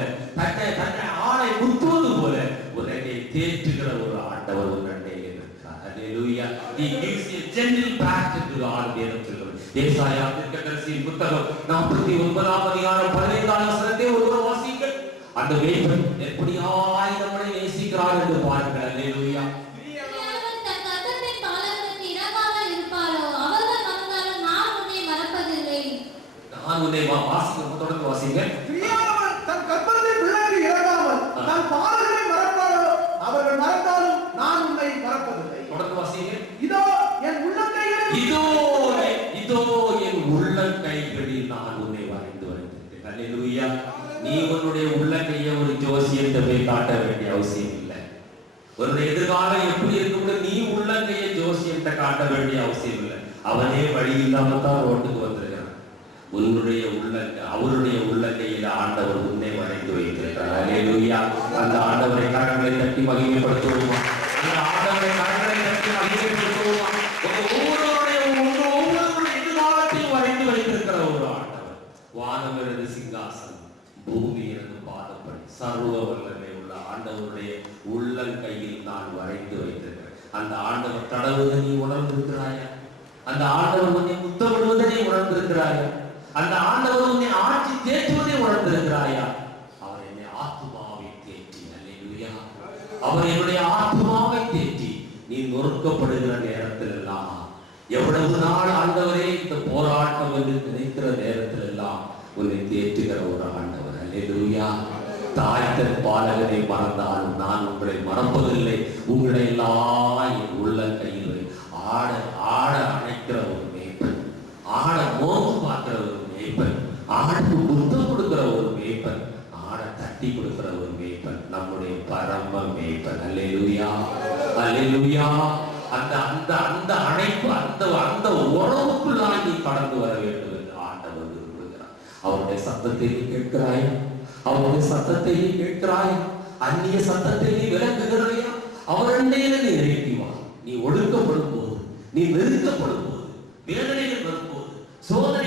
தன்னை ஆடை முற்றுவது போல உன்னை தேற்றுகிற ஒரு ஆண்டவர் உன் அண்டையில் இருக்கிறார். Hallelujah. He gives a gentle back to God வேதம் சொல்கிறது. ஏசாயா தீர்க்கதரிசியின் புத்தகம் 49ஆம் அதிகாரம் 15ஆம் வசனத்தை ஒருவர் வாசிங்கள். அந்த மேய்ப்பன் எப்படியாய் நம்மை நேசிக்கிறார் என்று பாருங்கள். Hallelujah. நான் உன்னை தொடர்ந்து வாசிங்க. பிரியானவன் தன் கர்ப்பத்தின் பிள்ளைக்கு இறங்காமல் தன் பாலகனை மறப்பாரோ அவர்கள் மறந்தாலும் நான் உன்னை மறப்பதில்லை. தொடர்ந்து வாசிங்க. இதோ என் உள்ளங்கைகளில் இதோ என் உள்ளங்கைகளில் நான் உன்னை வரைந்து வைத்திருக்கிறேன். ஹல்லேலூயா. நீ உன்னுடைய உள்ளங்கையை ஒரு ஜோசியத்தை போய் காட்ட வேண்டிய அவசியம் இல்லை. உன்னுடைய எதிர்காலம் எப்படி இருக்கும்னு நீ உள்ளங்கையை ஜோசியத்தை காட்ட வேண்டிய அவசியம் இல்லை. அவனே வழி இல்லாம தான் ரோட்டுக்கு வந்திருக்கிறான். உன்னுடைய உள்ளங்கை அவருடைய உள்ளங்கையில ஆண்டவர் உன்னை வரைந்து வைத்திருக்கிறார். ஹல்லேலூயா. அந்த ஆண்டவரை கரங்களை தட்டி மகிமைப்படுத்துவோமா? அந்த ஆண்டவரை கரங்களை தட்டி மகிமைப்படுத்துவோமா? ஒவ்வொருவருடைய எதிர்காலத்தில் வரைந்து வைத்திருக்கிற ஒரு ஆண்டவர். வானம் எனது சிங்காசனம், பூமி எனது பாதப்படி, சர்வ வல்லமை உள்ள ஆண்டவருடைய உள்ளங்கையில் நான் வரைந்து வைத்திருக்கிறேன். அந்த ஆண்டவர் தடவுவதை நீ உணர்ந்திருக்கிறாயா? அந்த ஆண்டவர் உன்னை முத்தமிடுவதை நீ உணர்ந்திருக்கிறாயா? அந்த ஆண்டவர் உன்னை ஆட்சி தேற்றுவதை உணர்ந்திருக்கிறாயா? அவர் என்னை ஆத்துமாவை தேற்றி, அல்லேலூயா, அவர் என்னுடைய ஆத்துமாவை தேற்றி நீ நொறுக்கப்படுகிற நேரத்தில் எல்லாம், எவ்வளவு நாள் ஆண்டவரே இந்த போராட்டம் என்று நினைக்கிற நேரத்தில் எல்லாம் உன்னை தேற்றுகிற ஒரு ஆண்டவர். அல்லேலூயா. தாய் தன் பாலகனை மறந்தாலும் நான் உங்களை மறப்பதில்லை, உங்களை எல்லாம் என் உள்ளங்கையில் ஆட ஆட அணைக்கிற ஒரு மேய்ப்பன், ஆட மோந்து பார்க்கிற ஒரு மேய்ப்பன், ஆடுக்கு புத்தம் கொடுக்கிற ஒரு மேய்ப்பன், ஆட தட்டி கொடுக்கிற ஒரு மேய்ப்பன், நம்முடைய பரம மேய்ப்பன். அல்லேலூயா, அல்லேலூயா. அந்த அந்த அந்த அணைப்பு, அந்த அந்த உறவுக்குள்ளாய் நீ கடந்து வர வேண்டும் என்று ஆண்டவர் விரும்புகிறார். அவருடைய சத்தத்தை நீ கேட்கிறாயா? அவருடைய சத்தத்தை நீ கேட்கிறாயா? அந்நிய சத்தத்தை நீ விளக்குகிறாயா? அவருடைய நீ இறங்கி வா. நீ ஒடுக்கப்படும் போது, நீ நிறுத்தப்படும் போது, வேதனைகள் வரும்போது, சோதனை